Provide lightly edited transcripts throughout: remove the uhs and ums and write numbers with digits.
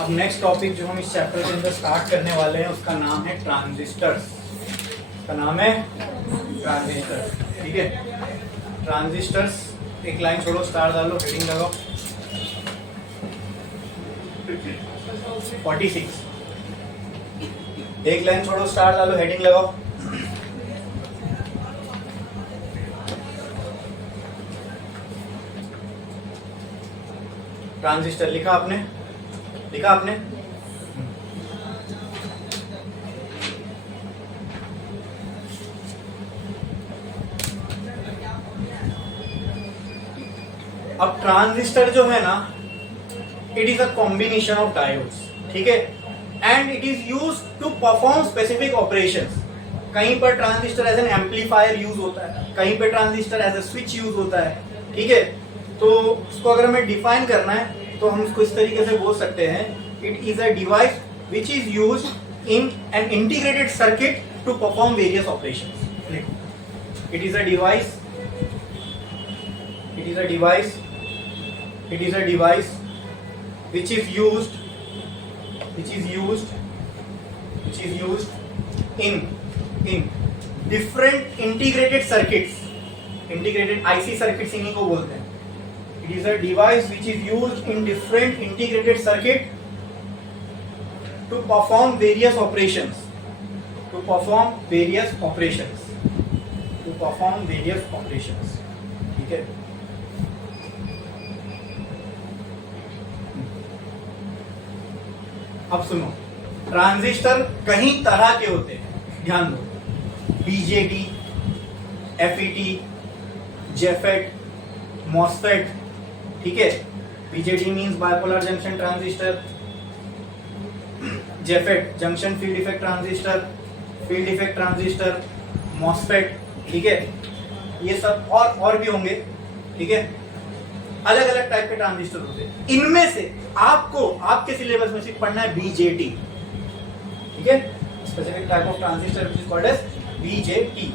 अब next topic जो हम इस चैप्टर के अंदर स्टार्ट करने वाले हैं उसका नाम है ट्रांजिस्टर्स। उसका नाम है ट्रांजिस्टर्स। ठीक है, ट्रांजिस्टर्स। एक लाइन छोड़ो, स्टार डालो, हेडिंग लगाओ। 46। एक लाइन छोड़ो, स्टार डालो, हेडिंग लगाओ। ट्रांजिस्टर लिखा आपने? लिखा आपने? अब ट्रांजिस्टर जो है ना, it is a combination of diodes. ठीक है, and it is use to perform specific operations. कहीं पर transistor as an amplifier use होता है, कहीं पर transistor as a switch use होता है। ठीक है, तो उसको अगर हमें डिफाइन करना है तो हम इसको इस तरीके से बोल सकते हैं, it is a device which is use in an integrated circuit to perform various operations. It is a device, it is a device which is used in different integrated circuits. Integrated IC circuits इन्हीं को बोलते हैं। It is a device which is used in different integrated circuit to perform various operations. ठीक है, अब सुनो, transistor कई तरह के होते हैं, ध्यान दो। BJT, FET, JFET, MOSFET. ठीक है, BJT means bipolar junction transistor, JFET junction field effect transistor, MOSFET. ठीक है, ये सब और भी होंगे। ठीक है, अलग अलग टाइप के ट्रांजिस्टर होते हैं। इनमें से आपको आपके सिलेबस में सिर्फ पढ़ना है बीजेटी। ठीक है, specific type of transistor which is called as BJT,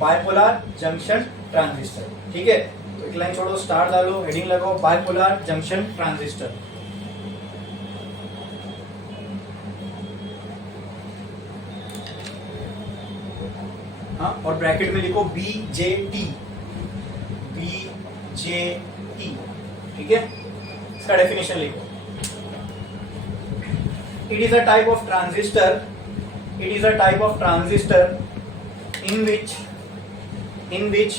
bipolar junction transistor. ठीक है, तो एक लाइन छोड़ो, स्टार डालो, हेडिंग लगाओ, बाइपोलर जंक्शन ट्रांजिस्टर। हाँ, और ब्रैकेट में लिखो बीजेटी। ठीक है, इसका डेफिनेशन लिखो। It is a type of transistor in which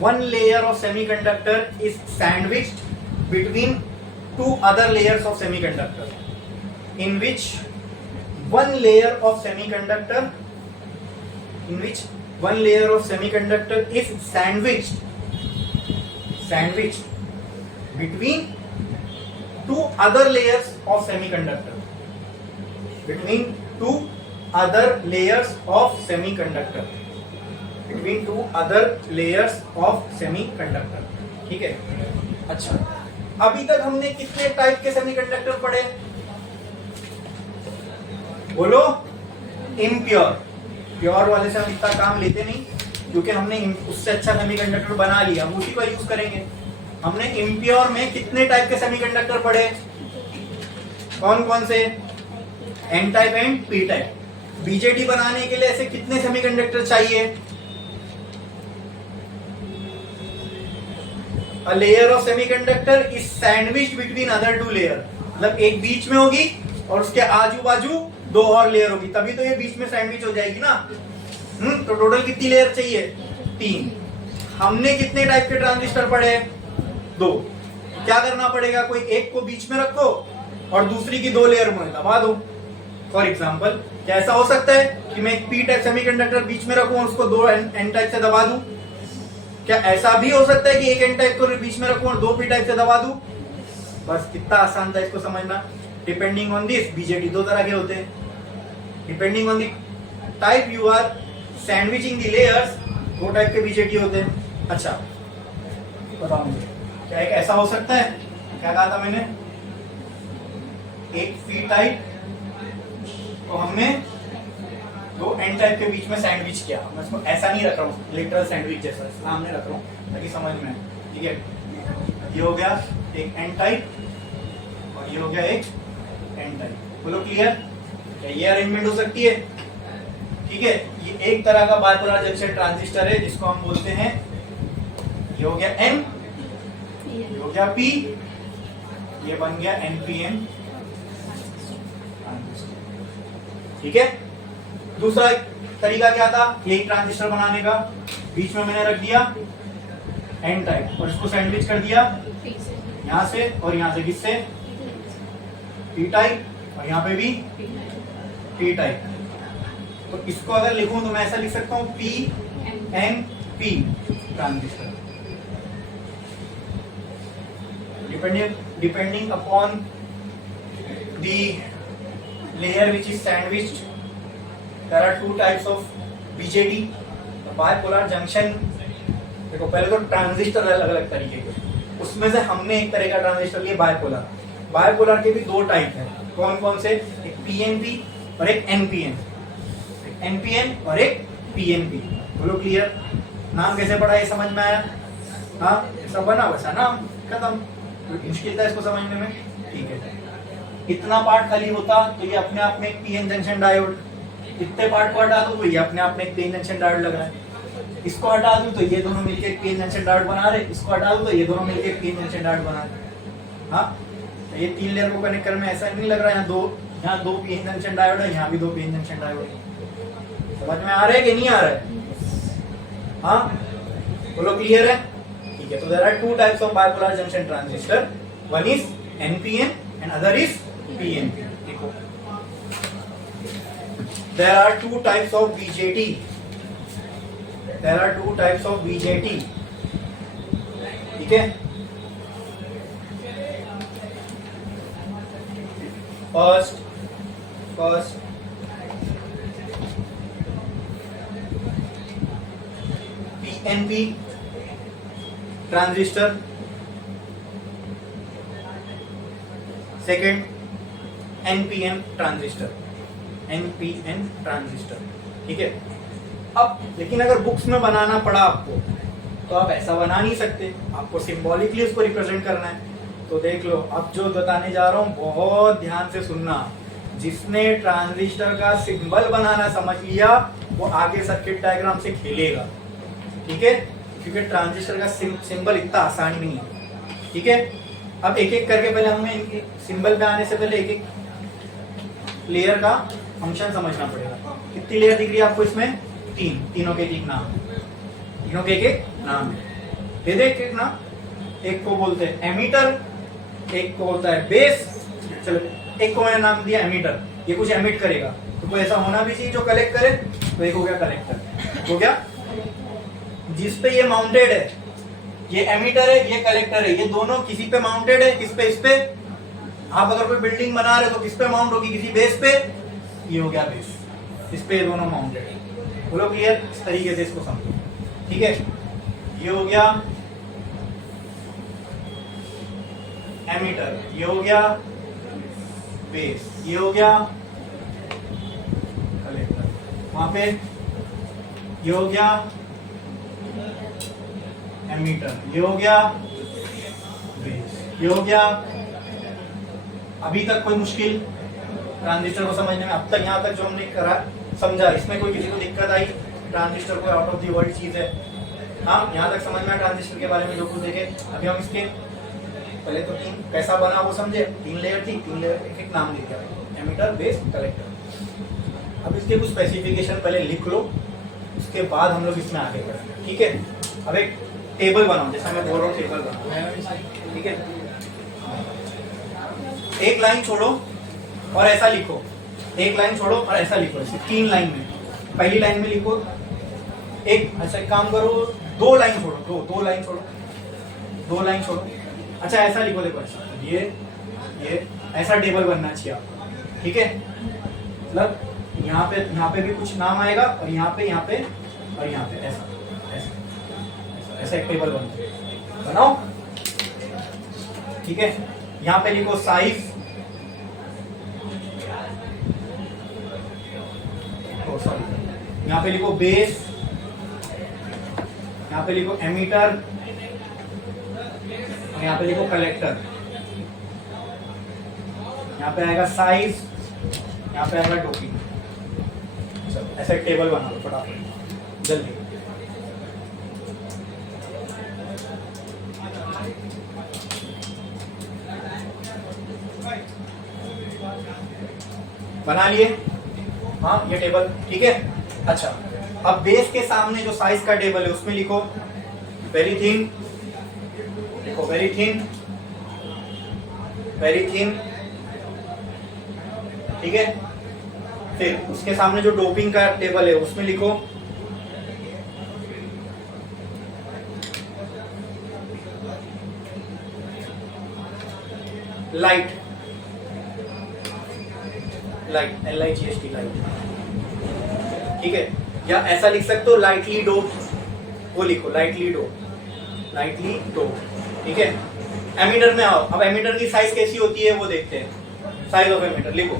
one layer of semiconductor is sandwiched between two other layers of semiconductor. In which one layer of semiconductor is sandwiched between two other layers of semiconductor. ठीक है, अच्छा, अभी तक हमने कितने type के semiconductor पढ़े? बोलो। इम्प्योर। प्योर वाले से हम इतना काम लेते नहीं, क्योंकि हमने उससे अच्छा सेमीकंडक्टर बना लिया, हम उसी का यूज करेंगे। हमने इम्प्योर में कितने टाइप के सेमीकंडक्टर पढ़े? कौन कौन से? N type and P type. BJT बनाने के लिए ऐसे कितने सेमीकंडक्टर चाहिए? A layer of semiconductor is sandwiched between other two layer। मतलब एक बीच में होगी और उसके आजू बाजू दो और लेयर होगी, तभी तो ये बीच में सैंडविच हो जाएगी ना। तो टोटल कितनी लेयर चाहिए? 3। हमने कितने टाइप के ट्रांजिस्टर पढ़े? 2। क्या करना पड़ेगा? कोई एक को बीच में रखो और दूसरी की 2 लेयर में दबा दो। फॉर एग्जाम्पल, क्या ऐसा हो सकता है कि मैं एक पी टाइप सेमीकंडक्टर बीच में रखूं और उसको 2 एन टाइप से दबा दूं? क्या ऐसा भी हो सकता है कि एक एन टाइप को बीच में रखूं और 2 पी टाइप से दबा दूं? बस कितना आसान था इसको समझना। डिपेंडिंग ऑन दिस, बीजेटी 2 तरह के होते हैं। Depending on the type you are sandwiching the layers, 2 type के बीजेटी होते हैं। अच्छा, बताओ मुझे, क्या एक ऐसा हो सकता है? क्या कहा था मैंने? एक पी टाइप को हमने दो एन टाइप के बीच में सैंडविच किया। मैं इसको ऐसा नहीं रख रहा हूँ लिटरल सैंडविच जैसा, सामने रख रहा हूँ ताकि समझ में आए। ठीक है, ये हो गया एक एन टाइप और ये हो गया एक एन टाइप। बोलो क्लियर? क्या ये अरेंजमेंट हो सकती है? ठीक है, ये एक तरह का बाइपोलर जंक्शन ट्रांजिस्टर है जिसको हम बोलते हैं, ये हो गया एन, ये हो गया पी, ये बन गया एनपीएन। ठीक है, दूसरा तरीका क्या था यही ट्रांजिस्टर बनाने का? बीच में मैंने रख दिया एन टाइप और इसको सैंडविच कर दिया यहां से और यहां से, किससे? पी टाइप और यहां पे भी पी टाइप। तो इसको अगर लिखूं तो मैं ऐसा लिख सकता हूं P N P transistor, depending upon the layer which is sandwiched, there are two types of BJT, bipolar junction। देखो पहले तो ट्रांजिस्टर अलग अलग तरीके के, उसमें से हमने एक तरह का ट्रांजिस्टर लिया बाइपोलर। बाइपोलर के भी दो टाइप है, कौन कौन से? एक पीएनपी और एक एनपीएन, एक एनपीएन और एक पीएनपी। बोलो क्लियर? नाम कैसे पढ़ा, ये समझ में आया? हाँ, ऐसा बना वैसा नाम, खत्म। मुश्किल था इसको समझने में? ठीक है, इतना पार्ट खाली होता तो ये अपने आप में एक पीएन जंक्शन डायोड, इतने पार्ट को हटा दो तो ये अपने आप में एक पीएन जंक्शन डायोड लग रहा है, इसको हटा दूं तो ये दोनों मिलकर एक पीएन जंक्शन डायोड बना रहे, इसको हटा दूं तो ये दोनों मिलकर एक पीएन जंक्शन डायोड बना रहे। हाँ, तो ये तीन लेयर को कनेक्ट करने में ऐसा नहीं लग रहा है यहाँ दो पीएन जंक्शन डायोड है, यहाँ भी दो पीएन जंक्शन डायोड है। समझ में आ रहा है कि नहीं आ रहा है? हाँ, बोलो क्लियर है? ठीक है, तो there are two types of bipolar junction transistor, one is NPN and other is PNP। देखो, there are two types of BJT, there are two types of BJT। ठीक है, first PNP transistor, second NPN transistor, NPN transistor. ठीक है, अब लेकिन अगर books में बनाना पड़ा आपको तो आप ऐसा बना नहीं सकते, आपको सिंबॉलिकली उसको रिप्रेजेंट करना है। तो देख लो, अब जो बताने जा रहा हूं बहुत ध्यान से सुनना। जिसने ट्रांजिस्टर का सिंबल बनाना समझ लिया वो आगे सर्किट डायग्राम से खेलेगा। ठीक है, क्योंकि ट्रांजिस्टर का सिंबल इतना आसान नहीं है। ठीक है, अब एक एक करके पहले हमें इनके सिंबल पे आने से पहले एक एक लेयर का फंक्शन समझना पड़ेगा। कितनी लेयर दिख रही है आपको इसमें? तीन, तीनों के एक नाम, तीनों के एक नाम है। दे दे एक नाम, एक को बोलते हैं एमीटर, एक को होता है बेस। चलो, एक को मैंने नाम दिया एमीटर, ये कुछ एमिट करेगा, तो कोई ऐसा होना भी चाहिए जो कलेक्ट करे, तो एक हो गया कलेक्टर। हो गया, जिस पे ये माउंटेड है, ये एमीटर है, ये कलेक्टर है, ये दोनों किसी पे माउंटेड है, किस पे? इस पे। आप अगर कोई बिल्डिंग बना रहे हो तो किस पे माउंट होगी? किसी बेस पे। ये हो गया बेस, इस पे ये दोनों माउंटेड है। बोलो क्लियर? इस तरीके से इसको समझो। ठीक है, ये हो गया एमीटर, ये हो गया बेस, ये हो गया कलेक्टर, वहां पे ये हो गया एमीटर, ये हो गया बेस, ये हो गया। अभी तक कोई मुश्किल ट्रांजिस्टर को समझने में? अब तक यहाँ तक जो हमने करा समझा, इसमें कोई किसी को दिक्कत आई? ट्रांजिस्टर कोई आउट ऑफ दी वर्ल्ड चीज है? हाँ, यहाँ तक समझ में आया ट्रांजिस्टर के बारे में जो कुछ देखे। अभी हम इसके पहले तो तीन कैसा बना वो समझे, तीन लेयर थी, तीन लेयर एक एक नाम लिख दिया, एमीटर बेस कलेक्टर। अब इसके कुछ स्पेसिफिकेशन पहले लिख लो, उसके बाद हम लोग इसमें आगे बढ़ेंगे। ठीक है, अब एक टेबल बनाओ, जैसा मैं बोल रहा हूँ टेबल बनाओ। ठीक है, एक लाइन छोड़ो और ऐसा लिखो, एक लाइन छोड़ो और ऐसा लिखो, ऐसे तीन लाइन में। पहली लाइन में लिखो एक, ऐसा एक काम करो, दो लाइन छोड़ो, दो लाइन छोड़ो, दो लाइन छोड़ो। अच्छा ऐसा लिखो, देखो ऐसा, ये ऐसा टेबल बनना चाहिए आपको। ठीक है, मतलब यहाँ पे भी कुछ नाम आएगा और यहाँ पे और यहाँ पे ऐसा एक टेबल बनाओ। ठीक है, यहाँ पे लिखो सॉरी, यहाँ पे लिखो बेस, यहाँ पे लिखो एमीटर, यहाँ पे लिखो कलेक्टर, यहाँ पे आएगा साइज, यहाँ पे आएगा डोपिंग। चलो ऐसा एक टेबल बना लो फटाफट जल्दी। बना लिए? हाँ ये टेबल ठीक है। अच्छा अब बेस के सामने जो साइज का टेबल है उसमें लिखो वेरी थिन, लिखो वेरी थिन, वेरी थिन, ठीक है। फिर उसके सामने जो डोपिंग का टेबल है उसमें लिखो लाइट, लाइट, LIGHT लाइट, ठीक है। या ऐसा लिख सकते हो लाइटली डोप, वो लिखो लाइटली डोप, लाइटली डोप, ठीक है। एमीटर में आओ, अब एमीटर की साइज कैसी होती है वो देखते हैं। साइज ऑफ एमीटर लिखो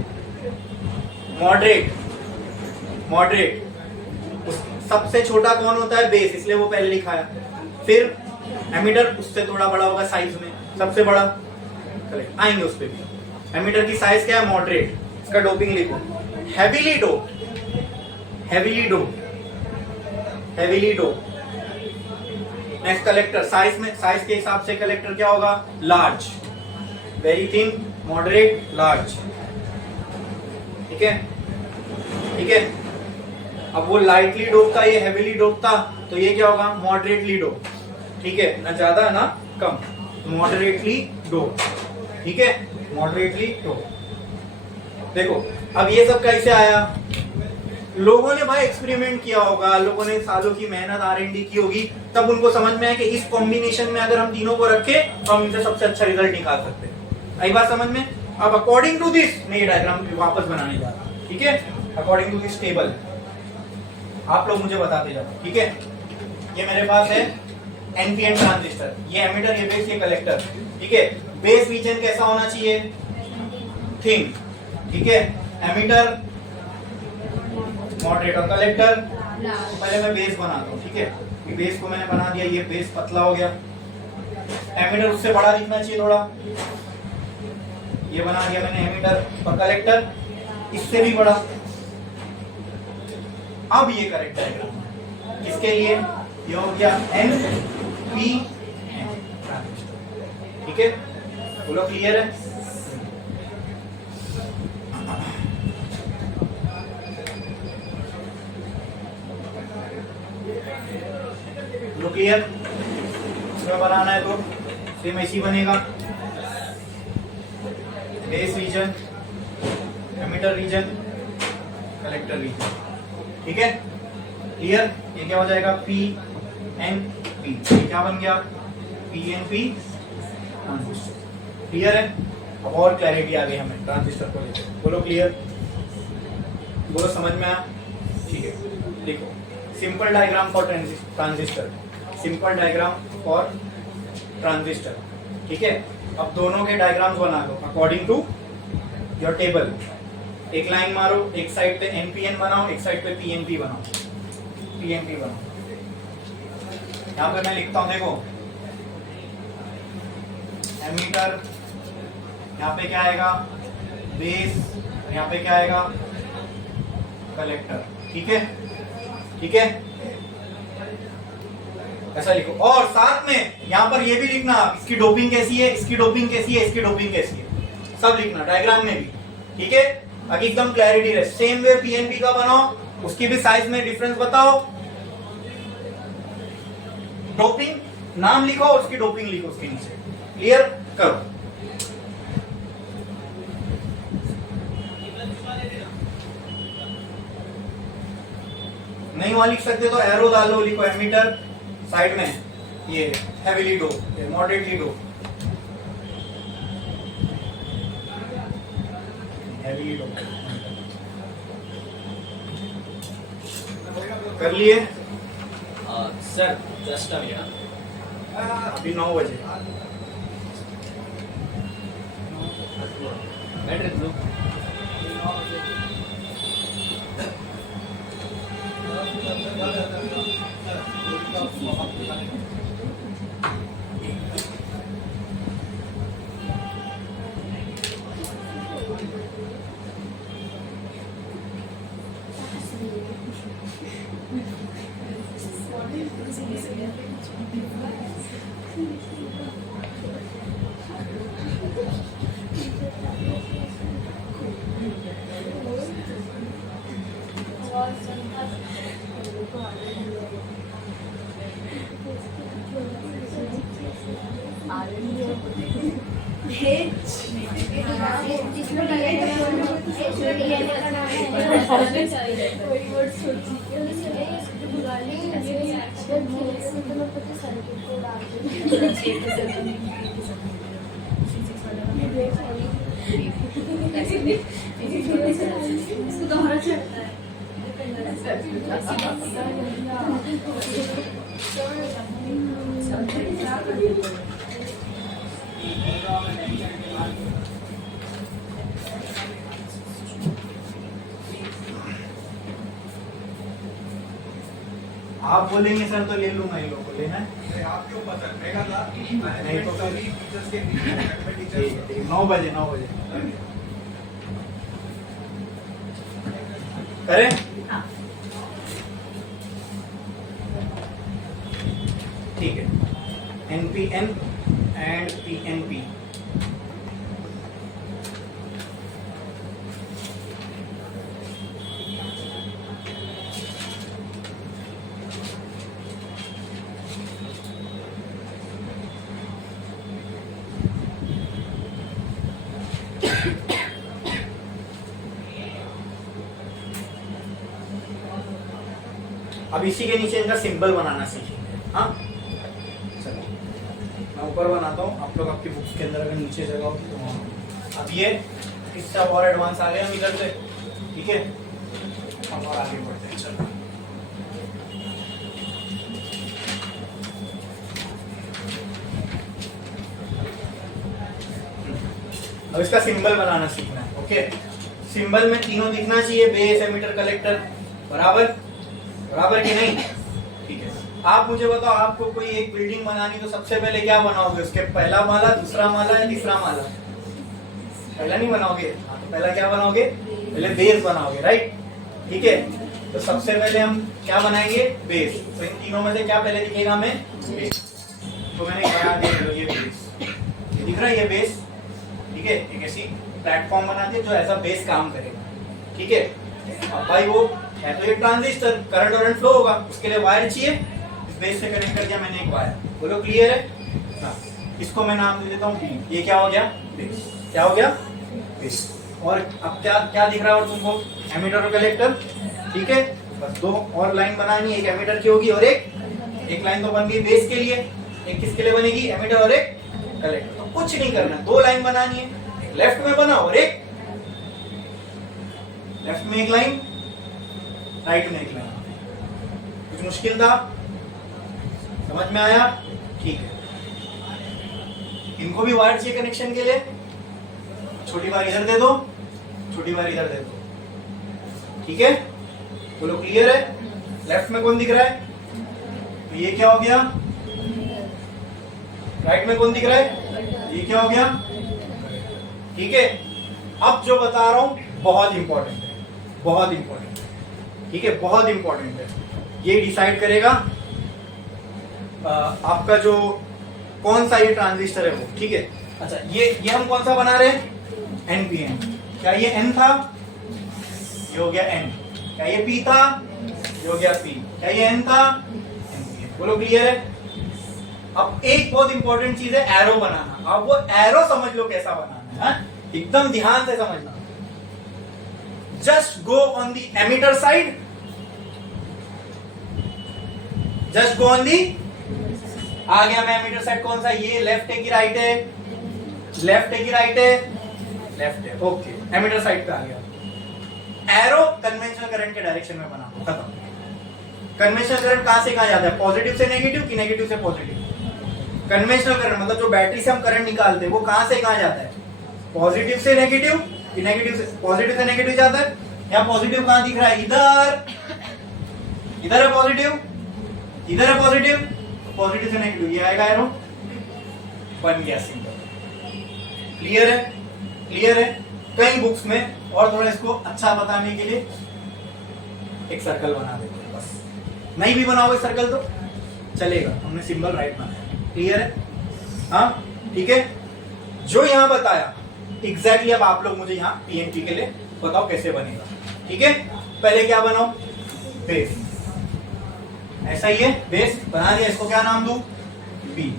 मॉडरेट, मॉडरेट, सबसे छोटा कौन होता है? बेस, इसलिए वो पहले लिखा है। फिर एमीटर उससे थोड़ा बड़ा होगा साइज में, सबसे बड़ा करेक्ट, आएंगे उस पे भी। एमीटर की साइज क्या है? मॉडरेट। इसका डोपिंग लिखो heavily dope, heavily dope, heavily dope. Next collector, size में, साइज के हिसाब से कलेक्टर क्या होगा? Large, very thin, moderate, large, ठीक है, ठीक है। अब वो लाइटली डोप था, ये हैवीली डोप था, तो ये क्या होगा? मॉडरेटली डोप, ठीक है, ना ज्यादा ना कम, मॉडरेटली डोप, ठीक है, मॉडरेटली डोप। देखो अब ये सब कैसे आया? लोगों ने भाई एक्सपेरिमेंट किया होगा, लोगों ने सालों की मेहनत R&D की होगी, तब उनको समझ में आया कि इस कॉम्बिनेशन में अगर हम तीनों को रखें तो हम इनसे सबसे अच्छा रिजल्ट निकाल सकते हैं। आई बात समझ में? अब अकॉर्डिंग टू दिस मैं ये डायग्राम वापस बनाने जा रहा हूं, ठीक है, अकॉर्डिंग टू दिस टेबल। आप लोग मुझे बताते जाओ, ठीक है। ये मेरे पास है NPN ट्रांजिस्टर, ये एमीटर, ये बेस, ये कलेक्टर, ठीक है। बेस रीजन कैसा होना चाहिए? थिन, ठीक है। एमीटर, मॉडरेट और कलेक्टर। पहले मैं बेस बनाता हूँ, ठीक है। ये बेस को मैंने बना दिया, ये बेस पतला हो गया। एमीटर उससे बड़ा दिखना चाहिए थोड़ा, ये बना दिया मैंने एमीटर, और कलेक्टर इससे भी बड़ा। अब ये करेक्ट डायग्राम किसके लिए? ये हो गया NPN, ठीक है, बोलो क्लियर है? बोलो क्लियर? इसमें बनाना है तो सेम ऐसी बनेगा, base region, emitter region, collector region, ठीक है, क्लियर? ये क्या हो जाएगा? PNP, क्या बन गया? PNP ट्रांजिस्टर, क्लियर है? अब और क्लैरिटी आ गई हमें ट्रांजिस्टर को लेकर, बोलो क्लियर? बोलो समझ में आया? ठीक है, देखो simple diagram for transistor, simple diagram for transistor, ठीक है। अब दोनों के डायग्राम्स बना लो अकॉर्डिंग टू योर टेबल। एक लाइन मारो, एक साइड पे NPN बनाओ, एक साइड पे PNP बनाओ, PNP बनाओ। यहाँ पे मैं लिखता हूं, देखो एमीटर, यहाँ पे क्या आएगा? बेस, यहाँ पे क्या आएगा? कलेक्टर, ठीक है, ठीक है, ऐसा लिखो। और साथ में यहाँ पर ये भी लिखना इसकी डोपिंग कैसी है, इसकी डोपिंग कैसी है, इसकी डोपिंग कैसी है, सब लिखना डायग्राम में भी, ठीक है, ताकि एकदम क्लैरिटी रहे। सेम वे PNP का बनाओ, उसकी भी साइज में डिफरेंस बताओ, डोपिंग नाम लिखो और उसकी डोपिंग लिखो उसके नीचे, क्लियर करो। नहीं वहां लिख सकते तो एरो डालो, लिखो एमीटर, साइड में ये हैवीली डो, ये मॉडरेटली डो, हैवीली डो। कर लिए? सर जस्ट अ मिनट, अभी 9 बजे। बैठ रहे आप बोलेंगे सर तो ले लूंगा, इन लोगों को लेना है। आपके ऊपर सर मेगा था नहीं तो सभी टीचर्स के बीच में मैथमेटिक्स 9 बजे करें। ठीक है, NPN एंड PNP। अब इसी के नीचे इनका सिंबल बनाना सीखेंगे। हाँ चलो मैं ऊपर बनाता हूँ, आप लोग आपकी बुक्स के अंदर अगर नीचे जगह होगी तो वहाँ। अब ये किस्सा और एडवांस आ गए हम इधर से, ठीक है। हम और आगे बढ़ते हैं, चलो। अब इसका सिंबल बनाना सीखना है। ओके, सिंबल में तीनों दिखना चाहिए, बेस, एमीटर, कलेक्टर। बराबर बराबर कि नहीं? ठीक है, आप मुझे बताओ, आपको कोई एक बिल्डिंग बनानी तो सबसे पहले क्या बनाओगे? उसके पहला माला, दूसरा माला या तीसरा माला? पहला नहीं बनाओगे, हाँ, तो पहला क्या बनाओगे? पहले बेस बनाओगे, राइट? ठीक है, तो सबसे पहले हम क्या बनाएंगे? बेस। तो इन तीनों में से क्या पहले दिखेगा हमें? बेस। तो मैंने बना दिया, ये बेस, ये दिख रहा है, ये बेस। ठीक है, एक ऐसी प्लेटफॉर्म बनाते हैं जो ऐसा बेस काम करेगा। ठीक है, अब भाई वो है तो ये ट्रांजिस्टर, करंट और फ्लो होगा, उसके लिए वायर चाहिए। इस बेस से कनेक्ट कर दिया मैंने एक वायर। बोलो क्लियर है? हाँ, इसको मैं नाम दे देता हूँ, ये क्या हो गया? बेस। क्या हो गया? बेस। और अब क्या क्या दिख रहा है और तुमको? एमीटर और कलेक्टर। ठीक है, बस दो और लाइन बनानी है, एक एमीटर की होगी और एक लाइन तो बन गई बेस के लिए, एक किसके लिए बनेगी? एमीटर और एक कलेक्टर। तो कुछ नहीं करना, दो लाइन बनानी है, एक लेफ्ट में बना और एक लेफ्ट में एक लाइन, राइट में एक लाइन। कुछ मुश्किल था? समझ में आया? ठीक है, इनको भी वायर चाहिए कनेक्शन के लिए। छोटी वायर इधर दे दो, छोटी वायर इधर दे दो। ठीक है, बोलो क्लियर है? लेफ्ट में कौन दिख रहा है? तो ये क्या हो गया? राइट में कौन दिख रहा है? ये क्या हो गया? ठीक है, अब जो बता रहा हूं बहुत इंपॉर्टेंट है, बहुत इंपॉर्टेंट है। ठीक है, बहुत इंपॉर्टेंट है। ये डिसाइड करेगा आपका जो कौन सा ये ट्रांजिस्टर है वो। ठीक है, अच्छा ये हम कौन सा बना रहे हैं? NPN। क्या ये N था? ये हो गया N। क्या ये P था? ये हो गया P। क्या ये N था? NPN। बोलो क्लियर है? अब एक बहुत इंपॉर्टेंट चीज है एरो बनाना। अब वो एरो समझ लो कैसा बनाना है, एकदम ध्यान से समझना। Just go on the emitter side, just go on the. आ गया मैं एमीटर साइड कौन सा? ये लेफ्ट है कि राइट है? लेफ्ट है कि राइट है? लेफ्ट है। ओके, एमीटर साइड पे आ गया। एरो कन्वेंशनल करंट के डायरेक्शन में बना, खत्म। कन्वेंशनल करंट कहां से कहां जाता है? पॉजिटिव से नेगेटिव कि नेगेटिव से पॉजिटिव? कन्वेंशनल करंट मतलब जो बैटरी से हम करंट निकालते हैं वो कहां से कहां जाता है? पॉजिटिव से नेगेटिव कि नेगेटिव से पॉजिटिव? से नेगेटिव जाता है। या पॉजिटिव कहां दिख रहा है? इधर, इधर है पॉजिटिव, इधर है पॉजिटिव, पॉजिटिव से नेगेटिव ये आएगा एरो, बन गया सिंबल। क्लियर है? क्लियर है? कई बुक्स में और थोड़ा इसको अच्छा बताने के लिए एक सर्कल बना देते हैं। बस। नहीं भी बनाओगे सर्कल तो चलेगा, हमने सिंबल राइट बनाया। क्लियर है? हाँ ठीक है। जो यहाँ बताया एग्जैक्टली अब आप लोग मुझे यहाँ पीएनपी के लिए बताओ कैसे बनेगा। ठीक है, पहले क्या बनाओ, बेस। ऐसा ही है, बेस बना दिया, इसको क्या नाम दूं, बी।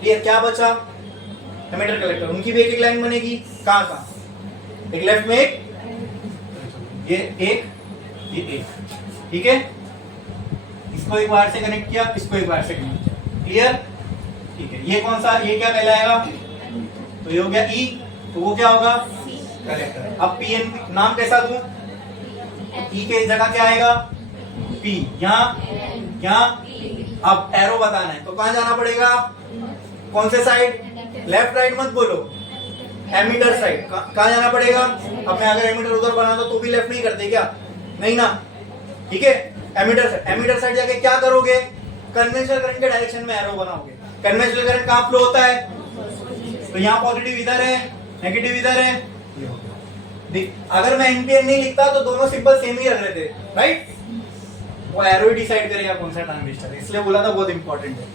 क्लियर? क्या बचा, एमिटर कलेक्टर, उनकी भी एक एक लाइन बनेगी। कहां कहां, एक लेफ्ट में एक, ये एक, ये एक। ठीक है, इसको एक बार से कनेक्ट किया, इसको एक बार से कनेक्ट किया। क्लियर? ठीक है, ये कौन सा, ये क्या कहलाएगा, तो ये हो गया ई, तो वो क्या होगा, कलेक्टर। अब पीएनपी नाम कैसा दूं, ई के जगह क्या आएगा, पी। यहाँ अब एरो बताना है तो कहां जाना पड़ेगा, कौन से साइड, लेफ्ट राइट मत बोलो, एमीटर साइड। कहां जाना पड़ेगा, अब मैं अगर एमीटर उधर बनाता तो भी लेफ्ट नहीं करते क्या, नहीं ना। ठीक है, एमीटर साइड जाके क्या करोगे, कन्वेंशनल करंट के डायरेक्शन में एरो बनाओगे। कन्वेंशनल करंट कहां फ्लो होता है, तो यहाँ पॉजिटिव इधर है, नेगेटिव इधर है। अगर मैं एनपीएन नहीं लिखता तो दोनों सिंबल सेम ही रख रहे थे, राइट। वो एरो ही डिसाइड करेगा कौन सा ट्रांजिस्टर है, इसलिए बोला था बहुत इंपॉर्टेंट है,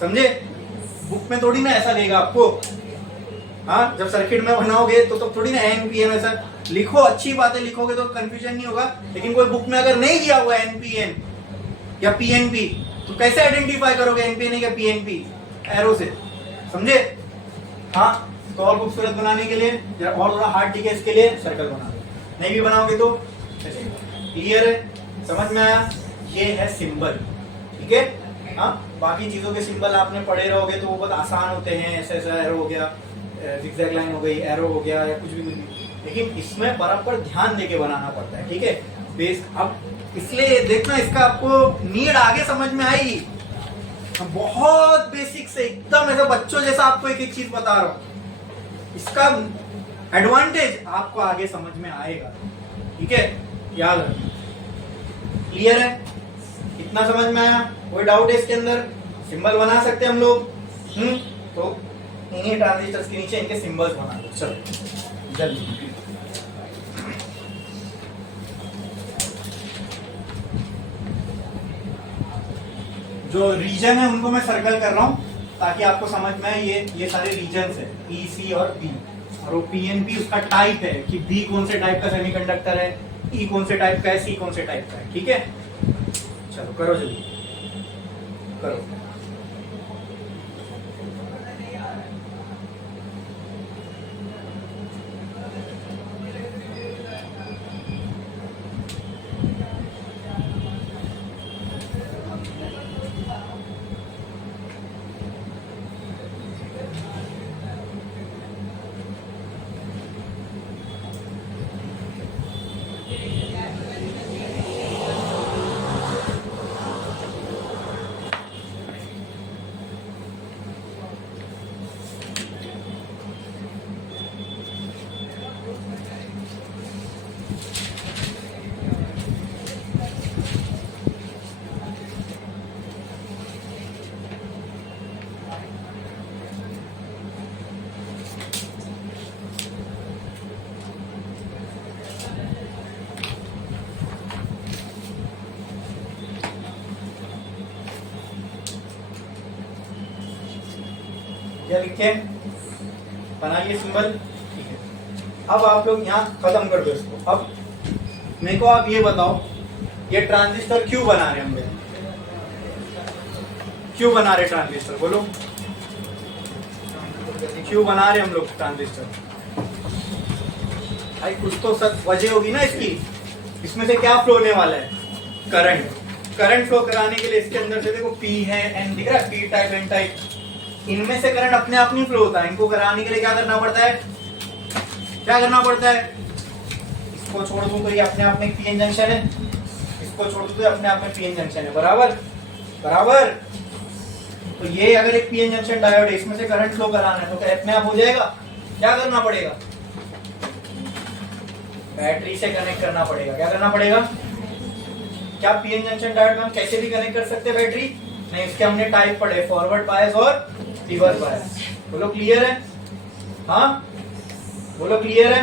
समझे। बुक में थोड़ी ना ऐसा देगा आपको, हाँ जब सर्किट में बनाओगे तो थोड़ी ना एनपीएन ऐसा लिखो। अच्छी बातें लिखोगे तो कंफ्यूजन नहीं होगा, लेकिन कोई बुक में अगर नहीं दिया हुआ एनपीएन या पीएनपी तो कैसे आइडेंटिफाई करोगे एनपीएन या पीएनपी, एरो से, समझे। हाँ, तो और खूबसूरत बनाने के लिए या और थोड़ा हार्ड दिखे इसके लिए सर्कल बना दो, नहीं भी बनाओगे तो चलेगा। क्लियर है, समझ में आया, ये है सिंबल। ठीक है, हाँ बाकी चीजों के सिंबल आपने पढ़े रहोगे तो वो बहुत आसान होते हैं, ऐसा ऐसा एरो हो गया, जिगजैग लाइन हो गई, एरो हो गया या कुछ भी, लेकिन इसमें बराबर ध्यान देके बनाना पड़ता है। ठीक है, बेस अब इसलिए देखना, इसका आपको नीड आगे समझ में आएगी। बहुत बेसिक से एकदम ऐसे बच्चों जैसा आपको एक एक चीज बता रहा हूं, इसका एडवांटेज आपको आगे समझ में आएगा। ठीक है, याद रखना। क्लियर है, इतना समझ में आया, कोई डाउट है इसके अंदर, सिंबल बना सकते हैं हम लोग। तो इन्हीं ट्रांजिस्टर्स के नीचे इनके सिंबल्स बना दो, चलो जल्दी। जो रीजन है उनको मैं सर्कल कर रहा हूं ताकि आपको समझ में आए, ये सारे रीजन्स है, ई, सी और बी। और वो पीएनपी उसका टाइप है कि बी कौन से टाइप का सेमीकंडक्टर है, ई कौन से टाइप का है, सी कौन से टाइप का है। ठीक है, चलो करो जल्दी करो। क्या लिखे, बनाइए सिंबल। ठीक है, अब आप लोग यहाँ खत्म कर दो इसको। अब मेरे को आप ये बताओ, ये ट्रांजिस्टर क्यों बना रहे हम लोग, क्यों बना रहे ट्रांजिस्टर, बोलो क्यों बना रहे हम लोग ट्रांजिस्टर। भाई कुछ तो सब वजह होगी ना इसकी। इसमें से क्या फ्लो होने वाला है, करंट फ्लो कराने के लिए इसके अंदर से देखो पी है, एन दिख रहा है, पी टाइप एन टाइप, इनमें से करंट अपने आप नहीं फ्लो होता है। इनको कराने के लिए क्या करना पड़ता है, क्या करना पड़ता है, इसको छोड़ दूं तो ये अपने आप में एक पीएन जंक्शन है, इसको छोड़ दूं तो अपने आप में पीएन जंक्शन है, बराबर बराबर। तो ये अगर एक पीएन जंक्शन डायोड है, इसमें से करंट फ्लो कराना है तो अपने आप हो जाएगा। क्या करना पड़ेगा, बैटरी से कनेक्ट करना पड़ेगा। क्या करना पड़ेगा, क्या पीएन जंक्शन डायोड में हम कैसे भी कनेक्ट कर सकते हैं बैटरी, नहीं, इसके हमने टाइप पढ़े, फॉरवर्ड बायस और रिवर्स बायस। बोलो क्लियर है, हाँ बोलो क्लियर है।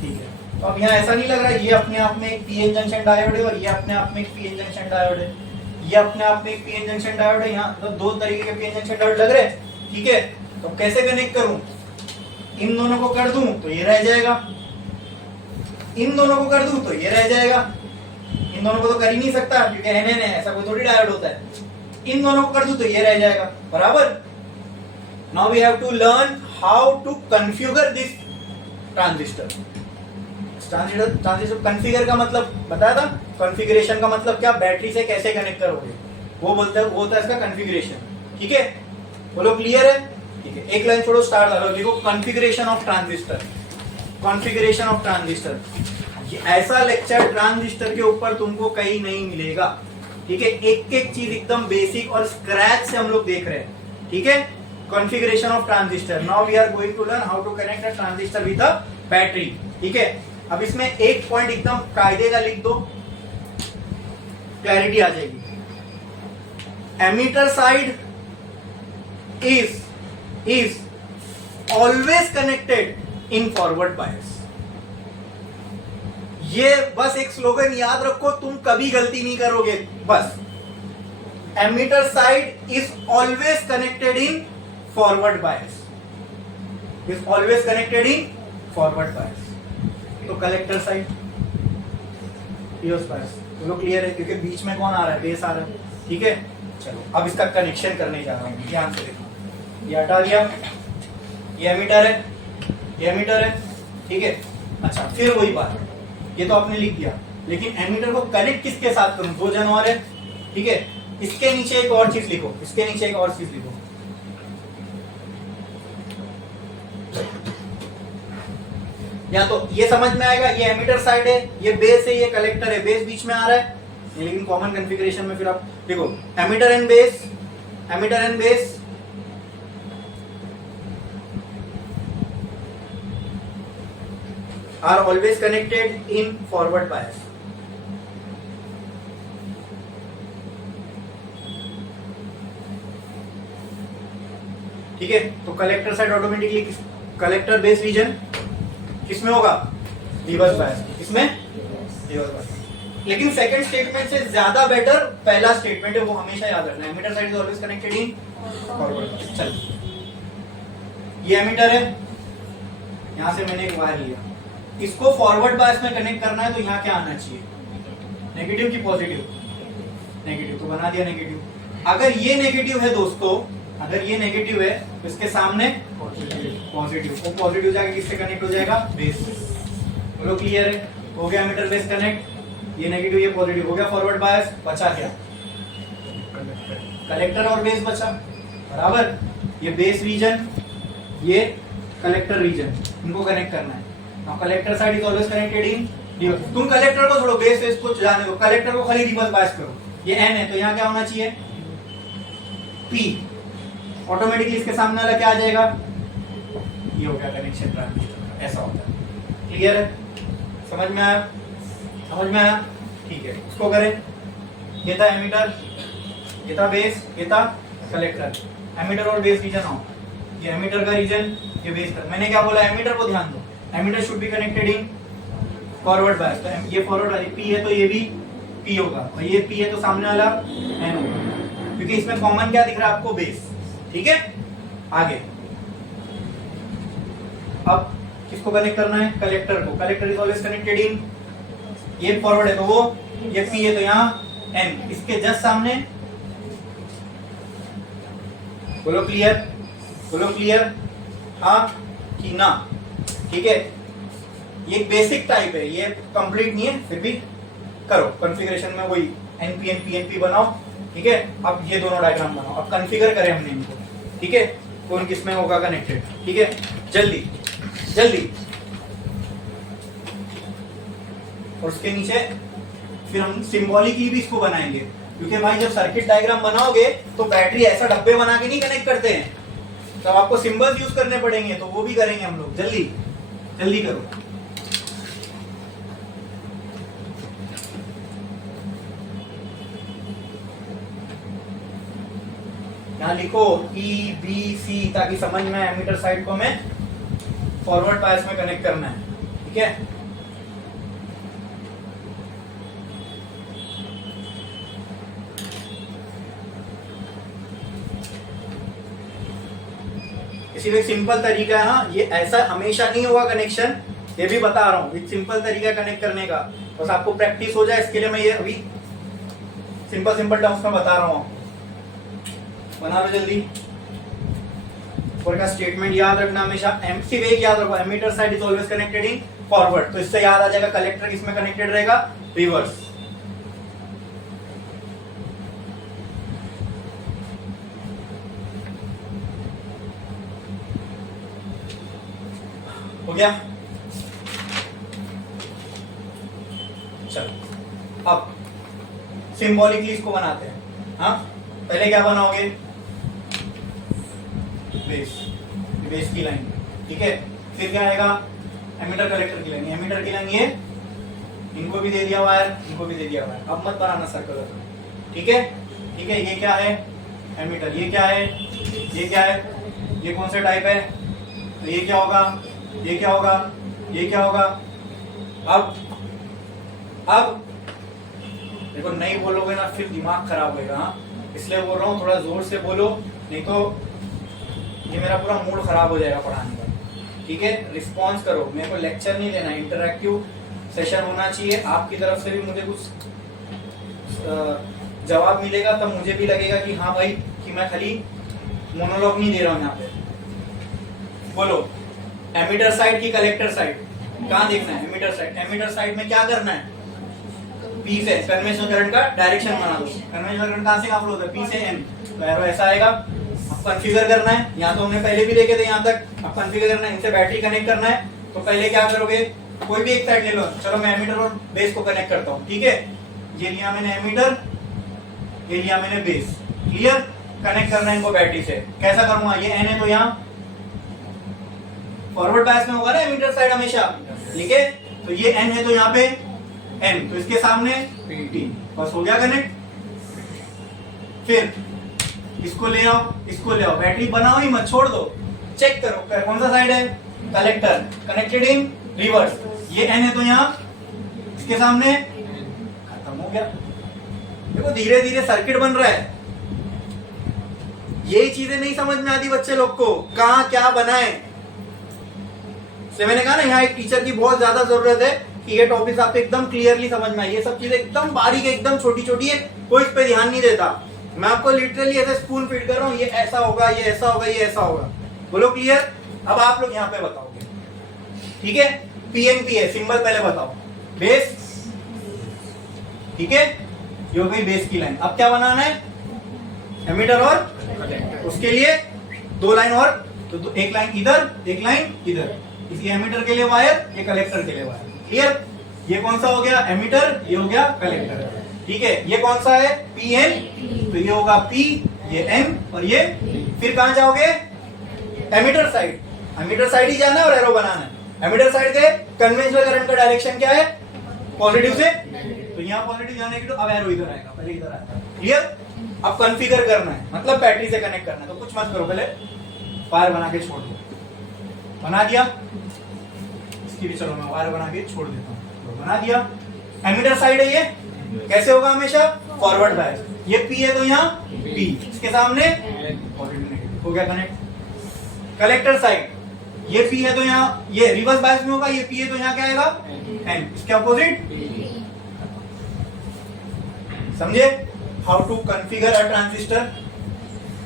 ठीक है, तो अब यहाँ ऐसा नहीं लग रहा है ये अपने आप में एक पीएन जंक्शन डायोड है और ये अपने आप में एक पीएन जंक्शन डायोड है, ये अपने आप में एक पीएन जंक्शन डायोड है, यहाँ तो दो तरीके के पीएन जंक्शन डायोड लग रहे हैं, ठीक है। तो कैसे कनेक्ट करूं, इन दोनों को कर दूं तो ये रह जाएगा, इन दोनों को कर दूं तो ये रह जाएगा, इन दोनों को तो कर ही नहीं सकता क्योंकि एन है, ऐसा कोई थोड़ी डायोड होता है, इन दोनों को कर दूं तो ये रह जाएगा, बराबर। Now we have to learn how to configure this transistor. Transistor configure का मतलब बताया था, कॉन्फ़िगरेशन का मतलब क्या, बैटरी से कैसे कनेक्ट करोगे, वो बोलते हैं, वो होता है इसका कॉन्फ़िगरेशन, ठीक है। बोलो क्लियर है, ठीक है। एक लाइन छोड़ो, स्टार डालो, लिखो configuration of transistor, configuration of transistor. ऐसा लेक्चर ट्रांजिस्टर के ऊपर तुमको कहीं नहीं मिलेगा, ठीक है। एक एक चीज एकदम बेसिक और स्क्रैच से हम लोग देख रहे हैं, ठीक है। Configuration of transistor, now we are going to learn how to connect a transistor with a battery, ठीक है। अब इसमें एक पॉइंट एकदम कायदे का लिख दो, क्लैरिटी आ जाएगी। Emitter side is always connected in forward bias। ये बस एक स्लोगन याद रखो, तुम कभी गलती नहीं करोगे, बस। Emitter side is always connected in forward bias, is always connected in forward bias. तो कलेक्टर साइड रिवर्स बायस, दोनों क्लियर है, क्योंकि बीच में कौन आ रहा है, बेस आ रहा है, ठीक है। चलो अब इसका कनेक्शन करने जा रहा हूं, ध्यान से देखो। ये हटा दिया, ये एमीटर है, ये एमीटर है, ठीक है। अच्छा फिर वही बात, ये तो आपने लिख दिया, लेकिन एमीटर को कनेक्ट किसके साथ करूं, दो जन और है, ठीक है। इसके नीचे एक और चीज लिखो, इसके नीचे एक और चीज लिखो, या तो ये समझ में आएगा, ये एमीटर साइड है, ये बेस है, ये कलेक्टर है, बेस बीच में आ रहा है, लेकिन कॉमन कॉन्फ़िगरेशन में फिर आप देखो emitter and base, emitter and base are always connected in forward bias। ठीक है, तो collector side automatically collector base region किसमें होगा, रिवर्स बायस, इसमें रिवर्स बायस। लेकिन सेकंड स्टेटमेंट से ज्यादा बेटर पहला स्टेटमेंट है, वो हमेशा याद रखना, emitter side is always connected in forward bias. चल ये एमीटर है, यहां से मैंने एक वायर लिया, इसको फॉरवर्ड बायस में कनेक्ट करना है, तो यहाँ क्या आना चाहिए, नेगेटिव की पॉजिटिव, नेगेटिव, तो बना दिया नेगेटिव। अगर ये नेगेटिव है दोस्तों, अगर ये नेगेटिव है तो इसके सामने पॉजिटिव, वो पॉजिटिव जाके किससे कनेक्ट हो जाएगा, बेस। बोलो क्लियर है, हो गया एमीटर बेस कनेक्ट, ये नेगेटिव ये पॉजिटिव, हो गया फॉरवर्ड बायस, बचा क्या, कलेक्टर और बेस बचा, बराबर। ये बेस रीजन, ये कलेक्टर रीजन, इनको कनेक्ट करना है। Now collector side is always connected in reverse। तुम कलेक्टर को छोड़ो, बेस बेस को जाने दो, कलेक्टर को खाली रिवर्स बायस करो। ये एन है तो यहाँ क्या होना चाहिए, पी, ऑटोमेटिकली इसके सामने वाला क्या आ जाएगा, ये हो गया कनेक्शन ट्रांजिस्टर, ऐसा होता है। क्लियर है, समझ में आया, समझ में आया, ठीक है। इसको करें, ये था एमीटर, ये था बेस, ये था कलेक्टर, एमीटर और बेस रीजन हो, ये एमीटर का रीजन, ये बेस का। मैंने क्या बोला, एमीटर को ध्यान दो, emitter should be connected in forward bias, तो ये फॉरवर्ड वाली पी है तो ये भी पी होगा, और ये पी है तो सामने वाला एन होगा, क्योंकि इसमें कॉमन क्या दिख रहा है आपको, बेस, ठीक है। आगे अब किसको कनेक्ट करना है, कलेक्टर को, collector is always connected in, ये फॉरवर्ड है तो वो, ये पी है तो यहाँ एन, इसके जस्ट सामने। बोलो क्लियर, बोलो क्लियर, हाँ कि ना, ठीक है। ये बेसिक टाइप है, ये कंप्लीट नहीं है, फिर भी करो कॉन्फ़िगरेशन में वही एनपीएन पीएनपी बनाओ, ठीक है। अब ये दोनों डायग्राम बनाओ, अब कॉन्फ़िगर करें हमने इनको, ठीक है, कौन किसमें होगा कनेक्टेड, ठीक है। जल्दी जल्दी, और उसके नीचे फिर हम सिंबॉलिकली भी इसको बनाएंगे, क्योंकि भाई जब सर्किट डायग्राम बनाओगे तो बैटरी ऐसा डब्बे बना के नहीं कनेक्ट करते हैं, तो आपको सिंबल्स यूज करने पड़ेंगे, तो वो भी करेंगे हम लोग। जल्दी जल्दी करो, यहाँ लिखो E B C, ताकि समझ में एमीटर साइड को हमें फॉरवर्ड बायस में कनेक्ट करना है, ठीक है। सिर्फ एक सिंपल तरीका है। हाँ, ये ऐसा हमेशा नहीं होगा कनेक्शन, ये भी बता रहा हूँ। एक सिंपल तरीका कनेक्ट करने का, बस आपको प्रैक्टिस हो जाए, इसके लिए मैं ये अभी सिंपल सिंपल टर्म्स में बता रहा हूँ। बना लो जल्दी। ऊपर का स्टेटमेंट याद रखना हमेशा, सिर्फ एक याद रखो, emitter side is always connected in forward. तो इससे याद आ जाएगा कलेक्टर किसमें कनेक्टेड रहेगा, रिवर्स। हो गया। चलो अब सिंबॉलिकली इसको बनाते हैं। हाँ, पहले क्या बनाओगे, बेस की लाइन, ठीक है। फिर क्या आएगा, एमीटर कलेक्टर की लाइन। एमीटर की लाइन ये, इनको भी दे दिया वायर, इनको भी दे दिया वायर। अब मत बनाना सर्कल, ठीक है, ठीक है। ये क्या है, एमीटर। ये क्या है, ये क्या है, ये कौन सा टाइप है, तो ये क्या होगा, ये क्या होगा, ये क्या होगा। अब देखो, नहीं बोलोगे ना फिर दिमाग खराब होगा। हाँ, इसलिए बोल रहा हूँ थोड़ा जोर से बोलो, नहीं तो ये मेरा पूरा मूड खराब हो जाएगा पढ़ाने का, ठीक है। रिस्पॉन्स करो, मेरे को लेक्चर नहीं देना, इंटरैक्टिव सेशन होना चाहिए। आपकी तरफ से भी मुझे कुछ जवाब मिलेगा, तब मुझे भी लगेगा कि हाँ भाई, कि मैं खाली मोनोलॉग नहीं दे रहा हूँ यहाँ पे। बोलो, एमीटर साइड की कलेक्टर साइड कहाँ देखना है, एमीटर साइड। एमीटर साइड में क्या करना है, पी से कन्वेंशनल करंट का डायरेक्शन बना दो। कन्वेंशनल करंट कहाँ से कहाँ फ्लो होता है, पी से एन। तो एरो ऐसा आएगा। अब कॉन्फ़िगर करना है, यहाँ तो हमने पहले भी देखे थे यहाँ तक। अब कॉन्फ़िगर करना है, इनसे बैटरी कनेक्ट करना है। तो पहले क्या करोगे, कोई भी एक साइड ले लो। चलो मैं एमीटर और बेस को कनेक्ट करता हूँ, ठीक है। ये लिया मैंने एमीटर, ये लिया मैंने बेस, क्लियर। कनेक्ट करना है इनको बैटरी से। कैसा करूंगा, ये एन है तो यहाँ फॉरवर्ड बायस में होगा ना एमीटर साइड हमेशा, ठीक है। तो ये एन है तो यहाँ पे एन, तो इसके सामने पी, बस हो गया कनेक्ट। फिर इसको ले आओ, इसको ले आओ, बैटरी बनाओ ही मत, छोड़ दो, चेक करो कौन सा साइड है, कलेक्टर कनेक्टेड इन रिवर्स। ये एन है तो यहाँ इसके सामने खत्म हो गया। देखो धीरे धीरे सर्किट बन रहा है। यही चीजें नहीं समझ में आती बच्चे लोग को, कहाँ क्या बनाए। से मैंने कहा ना, यहाँ एक टीचर की बहुत ज्यादा जरूरत है कि ये टॉपिक आपको एकदम क्लियरली समझ में आए। ये सब चीजें एकदम बारीक है, एकदम छोटी छोटी है, कोई इस पे ध्यान नहीं देता। मैं आपको लिटरली ऐसे स्पून फीड कर रहा हूँ, ये ऐसा होगा, ये ऐसा होगा, ये ऐसा होगा। बोलो क्लियर। अब आप लोग यहाँ पे बताओगे, ठीक है। पीएनपी है सिंबल, पहले बताओ। बेस, ठीक है, ये हो गई बेस की लाइन। अब क्या बनाना है, एमीटर और कलेक्टर। उसके लिए दो लाइन और, तो एक लाइन इधर, एक लाइन इधर। इसी एमीटर के लिए वायर, ये कलेक्टर के लिए वायर, क्लियर। ये कौन सा हो गया, एमीटर, ये हो गया कलेक्टर, ठीक है। ये कौन सा है, पी एन, तो ये होगा पी, ये एन और ये। फिर कहां जाओगे, एमीटर साइड। एमीटर साइड ही जाना है और एरो बनाना है। एमीटर साइड के कन्वेंशनल करंट का डायरेक्शन क्या है, पॉजिटिव से, तो यहाँ पॉजिटिव जाने की, तो अब एरो इधर आएगा, पहले इधर आएगा, क्लियर। अब कॉन्फ़िगर करना है, मतलब बैटरी से कनेक्ट करना है। तो कुछ मत करो, पहले वायर बना के छोड़ दो। बना दिया, इसकी भी चलो मैं वायर बना के छोड़ देता हूँ। बना दिया। एमीटर साइड है ये, कैसे होगा हमेशा, फॉरवर्ड बायस। ये पी है तो यहाँ पी, इसके सामने हो गया कनेक्ट। कलेक्टर साइड, ये पी है तो यहाँ, ये रिवर्स बायस में होगा, ये पी है तो यहाँ क्या आएगा, एन, इसके अपोजिट। समझे how to configure a transistor.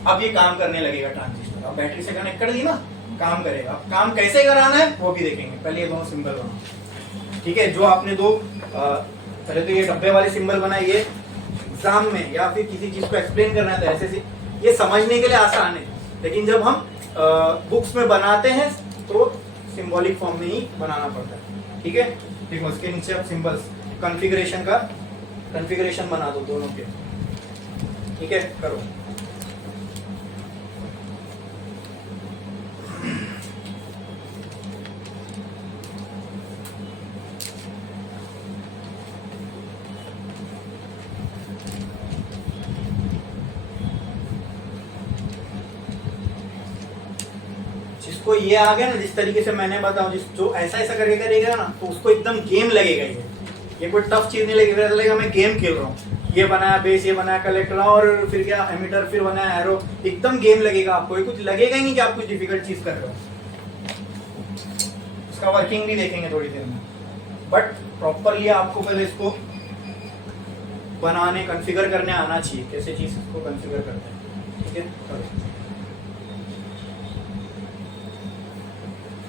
अब ये काम करने लगेगा ट्रांजिस्टर। अब बैटरी से कनेक्ट कर दी ना, काम करेगा। अब काम कैसे कराना है वो भी देखेंगे। पहले ये दोनों सिंबल बनाओ, ठीक है। जो आपने दो पहले तो ये डब्बे वाले सिंबल बनाए, ये एग्जाम में या फिर किसी चीज को एक्सप्लेन करना है तो ऐसे ये समझने के लिए आसान है, लेकिन जब हम बुक्स में बनाते हैं तो सिंबॉलिक फॉर्म में ही बनाना पड़ता है, ठीक है। देखो उसके नीचे अब सिंबल्स कॉन्फ़िगरेशन का कॉन्फ़िगरेशन बना दो दोनों के, ठीक है। करो, जिसको ये आ गया ना, जिस तरीके से मैंने बताऊं, जो ऐसा ऐसा करेगा ना, तो उसको एकदम गेम लगेगा। ये कोई टफ चीज नहीं लगेगा, लगेगा मैं गेम खेल रहा हूँ। ये बनाया बेस, ये बनाया कलेक्टर, और फिर क्या एमिटर, फिर बनाया एरो, एकदम गेम लगेगा आपको, ये कुछ लगेगा ही नहीं कि आप कुछ डिफिकल्ट चीज कर रहे हो। इसका वर्किंग भी देखेंगे थोड़ी देर में, बट प्रॉपरली आपको पहले इसको बनाने, कॉन्फ़िगर करने आना चाहिए, कैसे चीज को कॉन्फ़िगर करते हैं। ठीक है,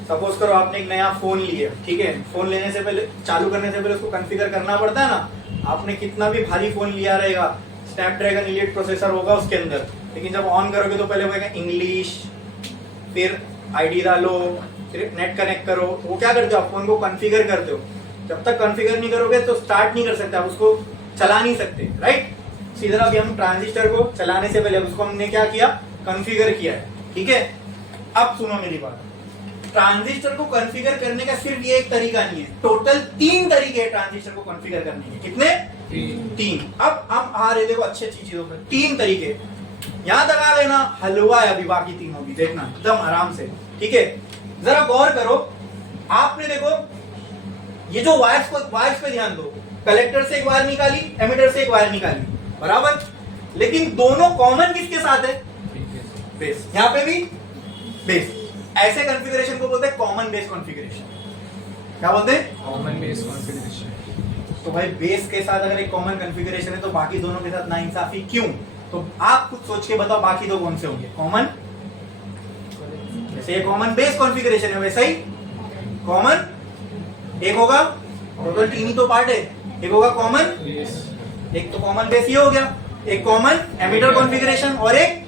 सपोज करो आपने एक नया फोन लिया, ठीक है, फोन लेने से पहले, चालू करने से पहले उसको कॉन्फ़िगर करना पड़ता है ना। आपने कितना भी भारी फोन लिया रहेगा, स्नैपड्रैगन एलीट प्रोसेसर होगा उसके अंदर, लेकिन जब ऑन करोगे तो पहले होगा इंग्लिश, फिर आईडी डालो, फिर नेट कनेक्ट करो। वो क्या करते हो, आप फोन को कॉन्फ़िगर करते हो। जब तक कॉन्फ़िगर नहीं करोगे तो स्टार्ट नहीं कर सकते, आप उसको चला नहीं सकते, राइट। इसी तरह अभी हम ट्रांजिस्टर को चलाने से पहले उसको हमने क्या किया, कॉन्फ़िगर किया है। ठीक है, अब सुनो मेरी बात, ट्रांजिस्टर को कॉन्फ़िगर करने का सिर्फ ये एक तरीका नहीं है, टोटल 3 तरीके हैं ट्रांजिस्टर को कॉन्फ़िगर करने के। कितने? 3। अब हम आ रहे, देखो अच्छी अच्छी चीजों पर 3 तरीके, यहां तक आ गए ना, हलवा है अभी बाकी तीनों भी, देखना एकदम आराम से। ठीक है, जरा गौर करो, आपने देखो ये जो वायर्स पे ध्यान दो, कलेक्टर से एक वायर निकाली, एमिटर से एक वायर निकाली, बराबर, लेकिन दोनों कॉमन किसके साथ है? बेस। यहां पे भी बेस। ऐसे कॉन्फ़िगरेशन को बोलते हैं कॉमन बेस कॉन्फ़िगरेशन। क्या बोलते हैं? Common base configuration. तो भाई बेस के साथ अगर एक कॉमन कॉन्फ़िगरेशन है तो बाकी दोनों के साथ नाइंसाफी क्यों? तो आप खुद सोच के बताओ बाकी दो कौन से होंगे? कॉमन, जैसे ये कॉमन बेस कॉन्फ़िगरेशन है वैसा ही कॉमन एक होगा, टोटल 3 ही तो पार्ट है, एक होगा कॉमन, एक तो कॉमन बेस ये हो गया, एक कॉमन एमिटर कॉन्फ़िगरेशन और एक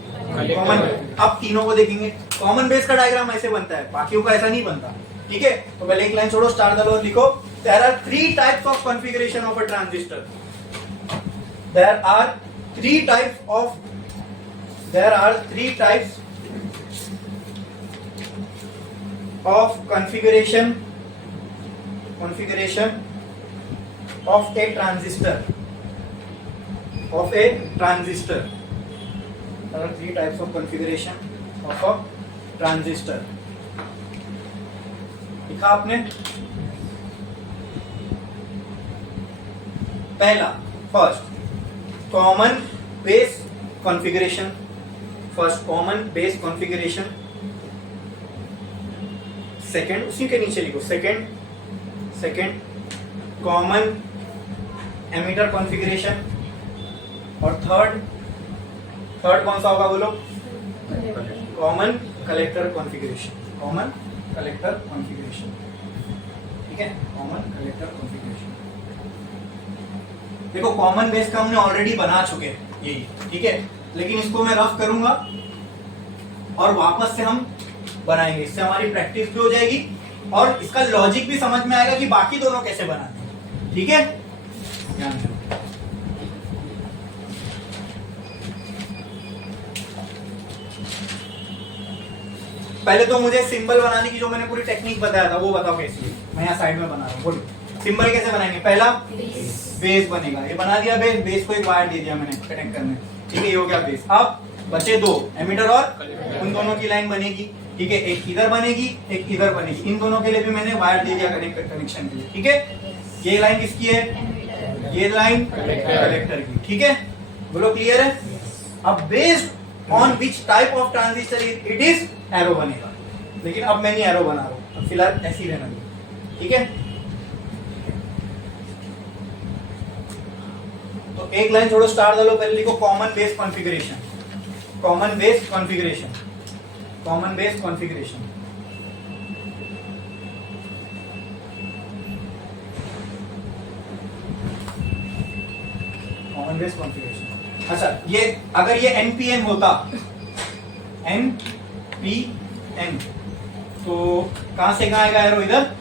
कॉमन। अब तीनों को देखेंगे, कॉमन बेस का डायग्राम ऐसे बनता है, बाकियों का ऐसा नहीं बनता। ठीक है, तो पहले एक लाइन छोड़ो, स्टार डालो और लिखो, there are 3 types of configuration of a transistor. There are 3 types of configuration of a transistor. There are 3 types of configuration of a transistor. लिखा आपने? पहला, first common base configuration, second उसी के नीचे लिखो, सेकंड कॉमन एमिटर कॉन्फ़िगरेशन, और third कौन सा होगा बोलो? Common collector configuration. ठीक है, कॉमन कलेक्टर कॉन्फ़िगरेशन। देखो कॉमन बेस का हमने ऑलरेडी बना चुके हैं यही, ठीक है, लेकिन इसको मैं रफ करूंगा और वापस से हम बनाएंगे, इससे हमारी प्रैक्टिस भी हो जाएगी और इसका लॉजिक भी समझ में आएगा कि बाकी दोनों कैसे बनाते हैं। ठीक है, ध्यान दो। पहले तो मुझे सिंबल बनाने की जो मैंने पूरी टेक्निक बताया था वो बताओ कैसी है। मैं यहाँ साइड में बना रहा हूँ, बोलो सिंबल कैसे बनाएंगे? पहला बेस बनेगा, ये बना दिया बेस को एक वायर दे दिया मैंने कनेक्ट करने, ठीक है, ये हो गया बेस। अब बचे 2, एमिटर और उन दोनों की लाइन बनेगी, ठीक है, एक इधर बनेगी एक इधर बनेगी, इन दोनों के लिए भी मैंने वायर दे दिया कनेक्शन के लिए, ठीक है। ये लाइन किसकी है? ये लाइन कलेक्टर की, ठीक है, बोलो क्लियर है। अब based on which type of transistor it is arrow बनेगा, लेकिन अब मैं नहीं एरो बना रहा हूं, अब फिलहाल ऐसे ही रहना दो, ठीक है। तो एक लाइन छोड़ो, स्टार डालो, पहले लिखो common base configuration, common base configuration, common base configuration. Common base configuration. अच्छा, ये अगर ये NPN होता, NPN, तो कहां से कहां आएगा एरो? इधर।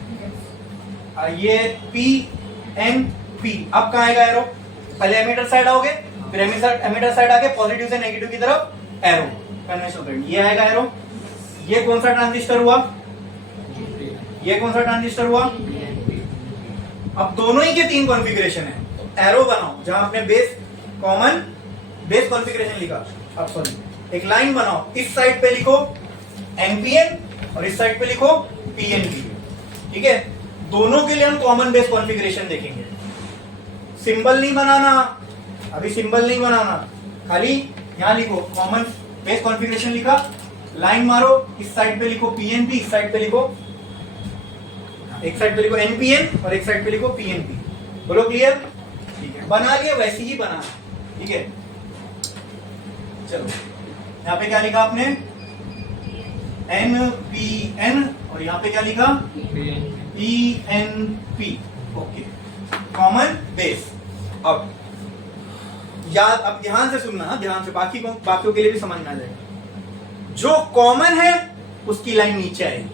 ये PNP, अब कहां आएगा एरो? पहले एमिटर साइड आओगे, फिर एमिटर साइड आके पॉजिटिव से नेगेटिव की तरफ एरो, कन्वेंशनल करंट, ये आएगा एरो। ये कौन सा ट्रांजिस्टर हुआ? ये कौन सा ट्रांजिस्टर हुआ? अब दोनों ही के 3 कॉन्फ़िगरेशन है, तो एरो बनाओ जहां आपने बेस कॉमन बेस कॉन्फ़िगरेशन लिखा। अब सॉरी, एक लाइन बनाओ, इस साइड पे लिखो NPN और इस साइड पे लिखो PNP, ठीक है। दोनों के लिए हम कॉमन बेस कॉन्फ़िगरेशन देखेंगे। सिंबल नहीं बनाना, अभी सिंबल नहीं बनाना, खाली यहाँ लिखो कॉमन बेस कॉन्फ़िगरेशन लिखा, लाइन मारो, इस साइड पे लिखो पीएनपी, इस साइड पे लिखो, एक साइड पे लिखो एनपीएन और एक साइड पे लिखो पीएनपी। बोलो क्लियर? ठीक है, बना लिया वैसे ही बनाना, ठीक है। चलो यहाँ पे क्या लिखा आपने? एनपीएन और यहाँ पे क्या लिखा? पीएनपी। Okay, common base. अब याद, अब ध्यान से सुनना, ध्यान से, बाकियों के लिए भी समझ में आ जाएगा। जो कॉमन है उसकी लाइन नीचे आएगी,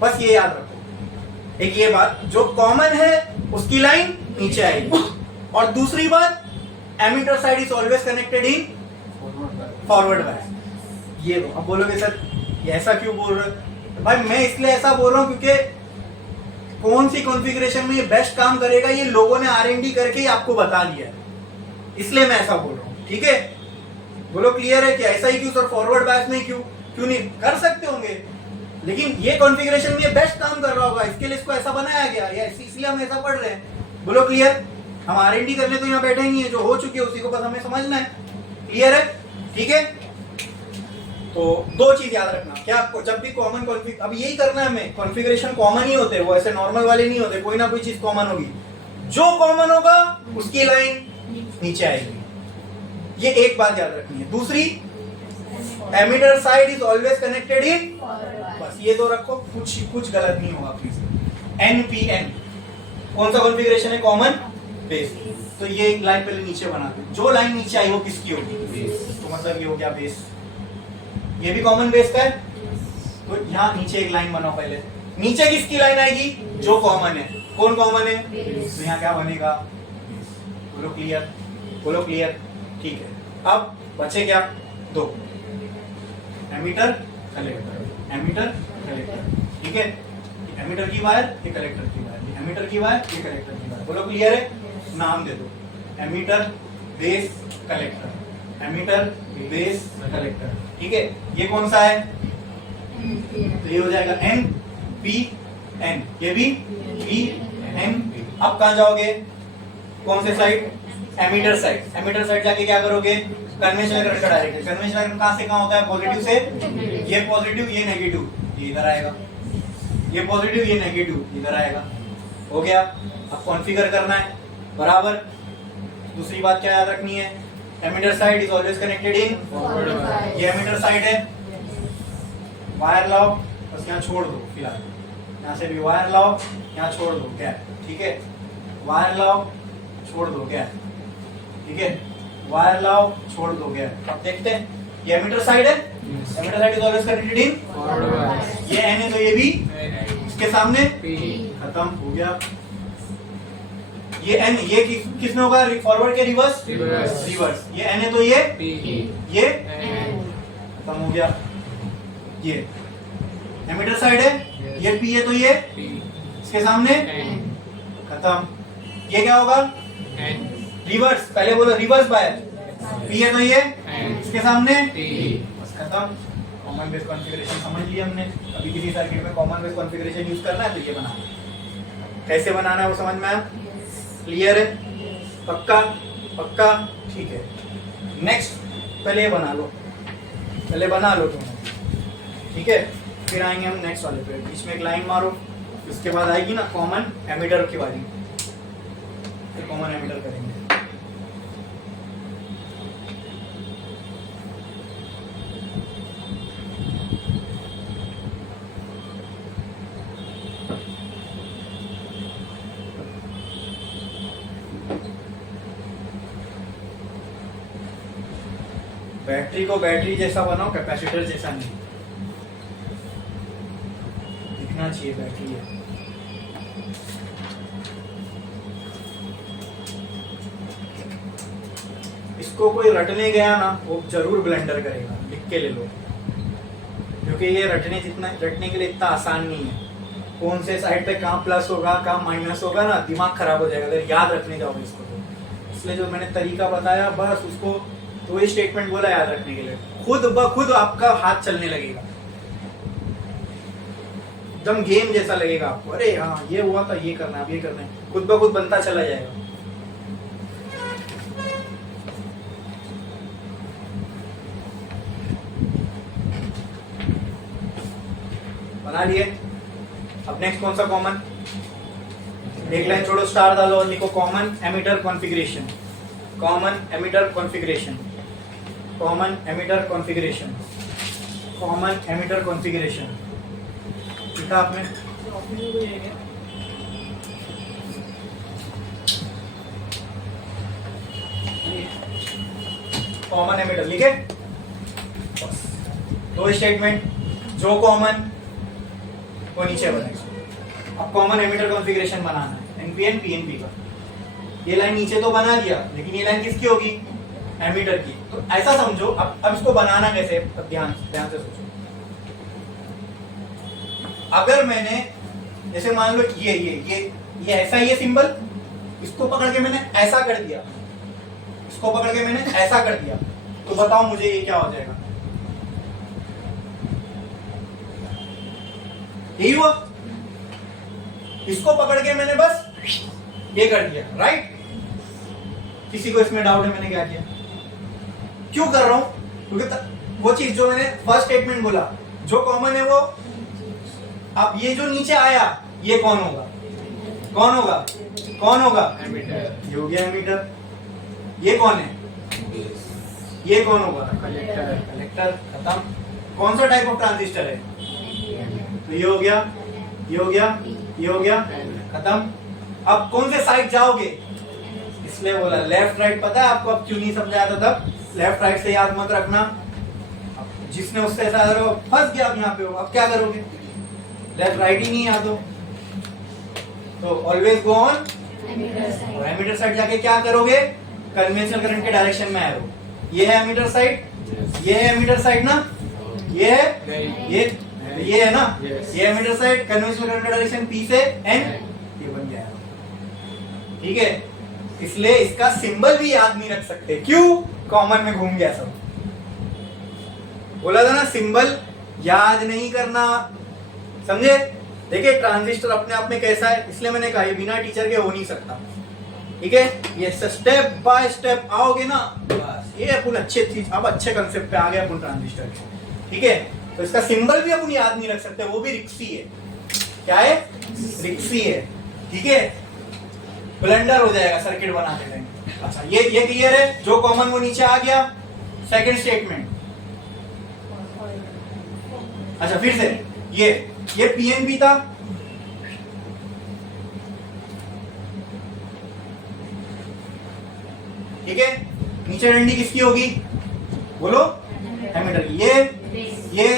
बस ये याद रखो। एक ये बात, जो कॉमन है उसकी लाइन नीचे आएगी। और दूसरी बात, emitter side is always connected in forward bias. ये दो। अब बोलोगे सर ये ऐसा क्यों बोल रहे हो? भाई मैं इसलिए ऐसा बोल रहा हूं क्योंकि कौन सी कॉन्फ़िगरेशन में ये बेस्ट काम करेगा ये लोगों ने R&D करके ही आपको बता दिया है, इसलिए मैं ऐसा बोल रहा हूं, ठीक है। बोलो क्लियर है? क्या ऐसा ही क्यों सर, फॉरवर्ड बायस में क्यों नहीं कर सकते होंगे, लेकिन ये कॉन्फ़िगरेशन में ये बेस्ट काम कर रहा होगा, इसके लिए इसको ऐसा बनाया गया, या इसलिए हम ऐसा पढ़ रहे हैं। बोलो क्लियर? हम R&D करने तो यहाँ बैठे ही नहीं है, जो हो चुके हैं उसी को बस हमें समझना है। क्लियर है? ठीक है। तो दो चीज याद रखना, क्या जब भी कॉमन कॉन्फ़िग, अब यही करना है हमें, कॉन्फ़िगरेशन कॉमन ही होते हैं, वो ऐसे नॉर्मल वाले नहीं होते, कोई ना कोई चीज कॉमन होगी। जो कॉमन होगा उसकी लाइन नीचे आएगी, ये एक बात याद रखनी है। दूसरी, emitter side is always connected in, बस ये दो रखो, कुछ गलत नहीं होगा प्लीज। एनपीएन कौन सा कॉन्फ़िगरेशन है? Common base. तो ये एक लाइन पहले नीचे बना दो, जो लाइन नीचे आई वो किसकी होगी? बेस। तो मतलब ये हो गया बेस, ये भी कॉमन बेस का है। तो यहाँ नीचे एक लाइन बनाओ पहले, नीचे किसकी लाइन आएगी? जो कॉमन है। कौन कॉमन है? तो यहाँ क्या बनेगा? बोलो क्लियर? बोलो क्लियर? ठीक है। अब बचे क्या? दो, एमीटर कलेक्टर, एमीटर कलेक्टर, ठीक है। एमीटर की वायर, ये कलेक्टर की वायर, एमीटर की वायर, ये कलेक्टर की वायर। बोलो क्लियर है? नाम दे दो, emitter base collector, emitter base collector, ठीक है। ये कौन सा है? तो ये हो जाएगा एन पी एन, ये भी पी एन। अब कहां जाओगे? कौन से साइड? Emitter side. एमीटर साइड जाके क्या करोगे? कन्वेंशनल करंट का डायरेक्शन। कन्वेंशनल करंट कहां से कहां होता है? पॉजिटिव से, ये पॉजिटिव ये नेगेटिव, ये इधर आएगा, ये पॉजिटिव ये नेगेटिव इधर आएगा। हो गया। अब कॉन्फ़िगर करना है बराबर। दूसरी बात क्या याद रखनी है? Emitter side is always connected in forward bias. ये एमीटर साइड है, वायर लाओ, बस यहाँ छोड़ दो फिलहाल, यहाँ से भी वायर लाओ, यहाँ छोड़ दो गैप, ठीक है। वायर लाओ, छोड़ दो गैप, ठीक है। वायर लाओ, छोड़ दो गैप। अब देखते हैं, ये एमीटर साइड है, emitter side is always connected in forward bias. ये एन है तो ये भी इसके सामने खत्म हो गया। ये एन, ये किसमें होगा? फॉरवर्ड के रिवर्स, रिवर्स। ये एन है तो ये खत्म हो गया। ये एमीटर साइड है, ये पी है तो ये इसके सामने खत्म। ये क्या होगा? रिवर्स, पहले बोलो रिवर्स बाय, पी है तो ये इसके सामने बस खत्म। कॉमन बेस कॉन्फ़िगरेशन समझ लिया हमने। अभी किसी सर्किट में कॉमन बेस कॉन्फ़िगरेशन यूज करना है तो ये बनाना है। कैसे बनाना है वो समझ में आया? क्लियर है? पक्का? पक्का? ठीक है। नेक्स्ट, पहले ये बना लो, पहले बना लो तुम, ठीक है। फिर आएंगे हम नेक्स्ट वाले पे। बीच में एक लाइन मारो, उसके बाद आएगी ना कॉमन एमीटर की बारी, फिर कॉमन एमीटर करेंगे। बैटरी को बैटरी जैसा बनाओ, कैपेसिटर जैसा नहीं। दिखना चाहिए बैटरी है। इसको कोई रटने गया ना, वो जरूर ब्लेंडर करेगा, लिख के ले लो, क्योंकि ये रटने के लिए इतना आसान नहीं है। कौन से साइड पे कहाँ प्लस होगा कहाँ माइनस होगा ना, दिमाग खराब हो जाएगा अगर याद रखने जाओगे इसको तो। इसलिए जो मैंने तरीका बताया बस उसको, तो वही स्टेटमेंट बोला याद रखने के लिए, खुद ब खुद आपका हाथ चलने लगेगा, एकदम गेम जैसा लगेगा आपको। अरे हाँ ये हुआ था, ये करना है, अब ये करना है, खुद ब खुद बनता चला जाएगा। बना लिए। अब नेक्स्ट कौन सा कॉमन, एक लाइन छोड़ो, स्टार डालो और लिखो common emitter configuration, common emitter configuration, common emitter configuration, common emitter configuration. लिखा आपने? कॉमन एमिटर लिखे, बस दो स्टेटमेंट, जो कॉमन वो नीचे बनेगा। अब कॉमन एमिटर कॉन्फ़िगरेशन बनाना है एनपीएन पीएनपी का। ये लाइन नीचे तो बना दिया, लेकिन ये लाइन किसकी होगी? एमिटर की। तो ऐसा समझो, अब इसको बनाना कैसे, अब ध्यान से सोचो। अगर मैंने जैसे मान लो ये ऐसा ही है सिंबल, इसको पकड़ के मैंने ऐसा कर दिया, इसको पकड़ के मैंने ऐसा कर दिया, तो बताओ मुझे ये क्या हो जाएगा? यही हुआ। इसको पकड़ के मैंने बस ये कर दिया, राइट? किसी को इसमें डाउट है मैंने क्या किया? क्यों कर रहा हूं? क्योंकि वो चीज जो मैंने फर्स्ट स्टेटमेंट बोला, जो कॉमन है वो, अब ये जो नीचे आया ये कौन होगा? कौन होगा? कौन होगा? एमिटर। ये हो गया एमिटर। ये कौन है? ये कौन होगा? कलेक्टर। कलेक्टर। खत्म। कौन सा टाइप ऑफ ट्रांजिस्टर है? तो ये हो गया, ये हो गया, ये हो गया, खत्म। अब कौन से साइड जाओगे? इसलिए बोला लेफ्ट राइट। पता है आपको अब क्यों नहीं समझाया था तब? लेफ्ट राइट से याद मत रखना, जिसने उससे ऐसा फंस गया। अब यहाँ पे हो, अब क्या करोगे? लेफ्ट राइट ही नहीं याद हो तो ऑलवेज गो ऑन और एमिटर साइड जाके क्या करोगे? कन्वेंशनल करंट के डायरेक्शन में एरो। ये है एमिटर साइड, ये है एमिटर साइड ना, ये है, ये है ना, ये एमिटर साइड, कन्वेंशनल करंट का डायरेक्शन पी से एन, ये बन गया। ठीक है, इसलिए इसका सिंबल भी याद नहीं रख सकते। क्यों? कॉमन में घूम गया सब। बोला था ना सिंबल याद नहीं करना, समझे? देखिए ट्रांजिस्टर अपने आप में कैसा है, इसलिए मैंने कहा ये बिना टीचर के हो नहीं सकता। ठीक है, ये स्टेप बाय स्टेप आओगे ना, बस ये अपन अच्छी चीज, अब अच्छे कंसेप्ट पे आ गए अपन ट्रांजिस्टर के। ठीक है, तो इसका सिंबल भी अपन याद नहीं रख सकते, वो भी रिक्सी है। क्या है? रिक्सी है। ठीक है, ब्लंडर हो जाएगा सर्किट बनाते टाइम। अच्छा, ये क्लियर है? जो कॉमन वो नीचे आ गया। सेकंड स्टेटमेंट, अच्छा फिर से ये पीएनपी था, ठीक है। नीचे डंडी किसकी होगी? बोलो, एमिटर की। ये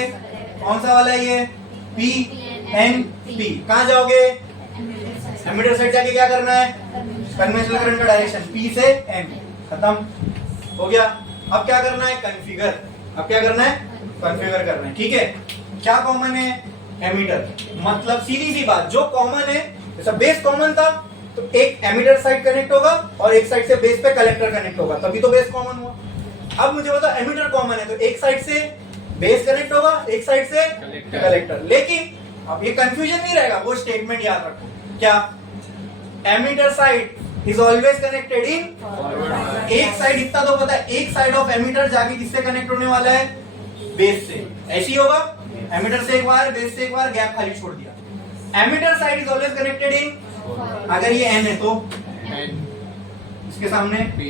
कौन सा वाला है? ये पी एन पी। कहां जाओगे? एमिटर साइड जाके क्या करना है? कन्वेंशनल करंट का डायरेक्शन पी से एन। खत्म हो गया। अब क्या करना है? कॉन्फ़िगर। अब क्या करना है? कॉन्फ़िगर करना है। ठीक है, क्या कॉमन है? एमिटर। मतलब सीधी सी बात, जो कॉमन है, जैसा बेस कॉमन था तो एक एमिटर साइड कनेक्ट होगा और एक साइड से बेस पे कलेक्टर कनेक्ट होगा, तभी तो बेस कॉमन हुआ। अब मुझे बताओ एमिटर कॉमन है तो एक साइड से बेस कनेक्ट होगा, एक साइड से कलेक्टर। लेकिन अब ये कंफ्यूजन नहीं रहेगा, वो स्टेटमेंट याद रखो। क्या? Emitter side is always connected in forward. एक साइड, इतना तो पता है, एक साइड ऑफ एमिटर जाके किससे कनेक्ट होने वाला है? बेस से। ऐसी होगा, एमिटर से एक बार, बेस से एक बार, गैप खाली छोड़ दिया। Emitter side is always connected इन, अगर ये एन है तो इसके सामने पी।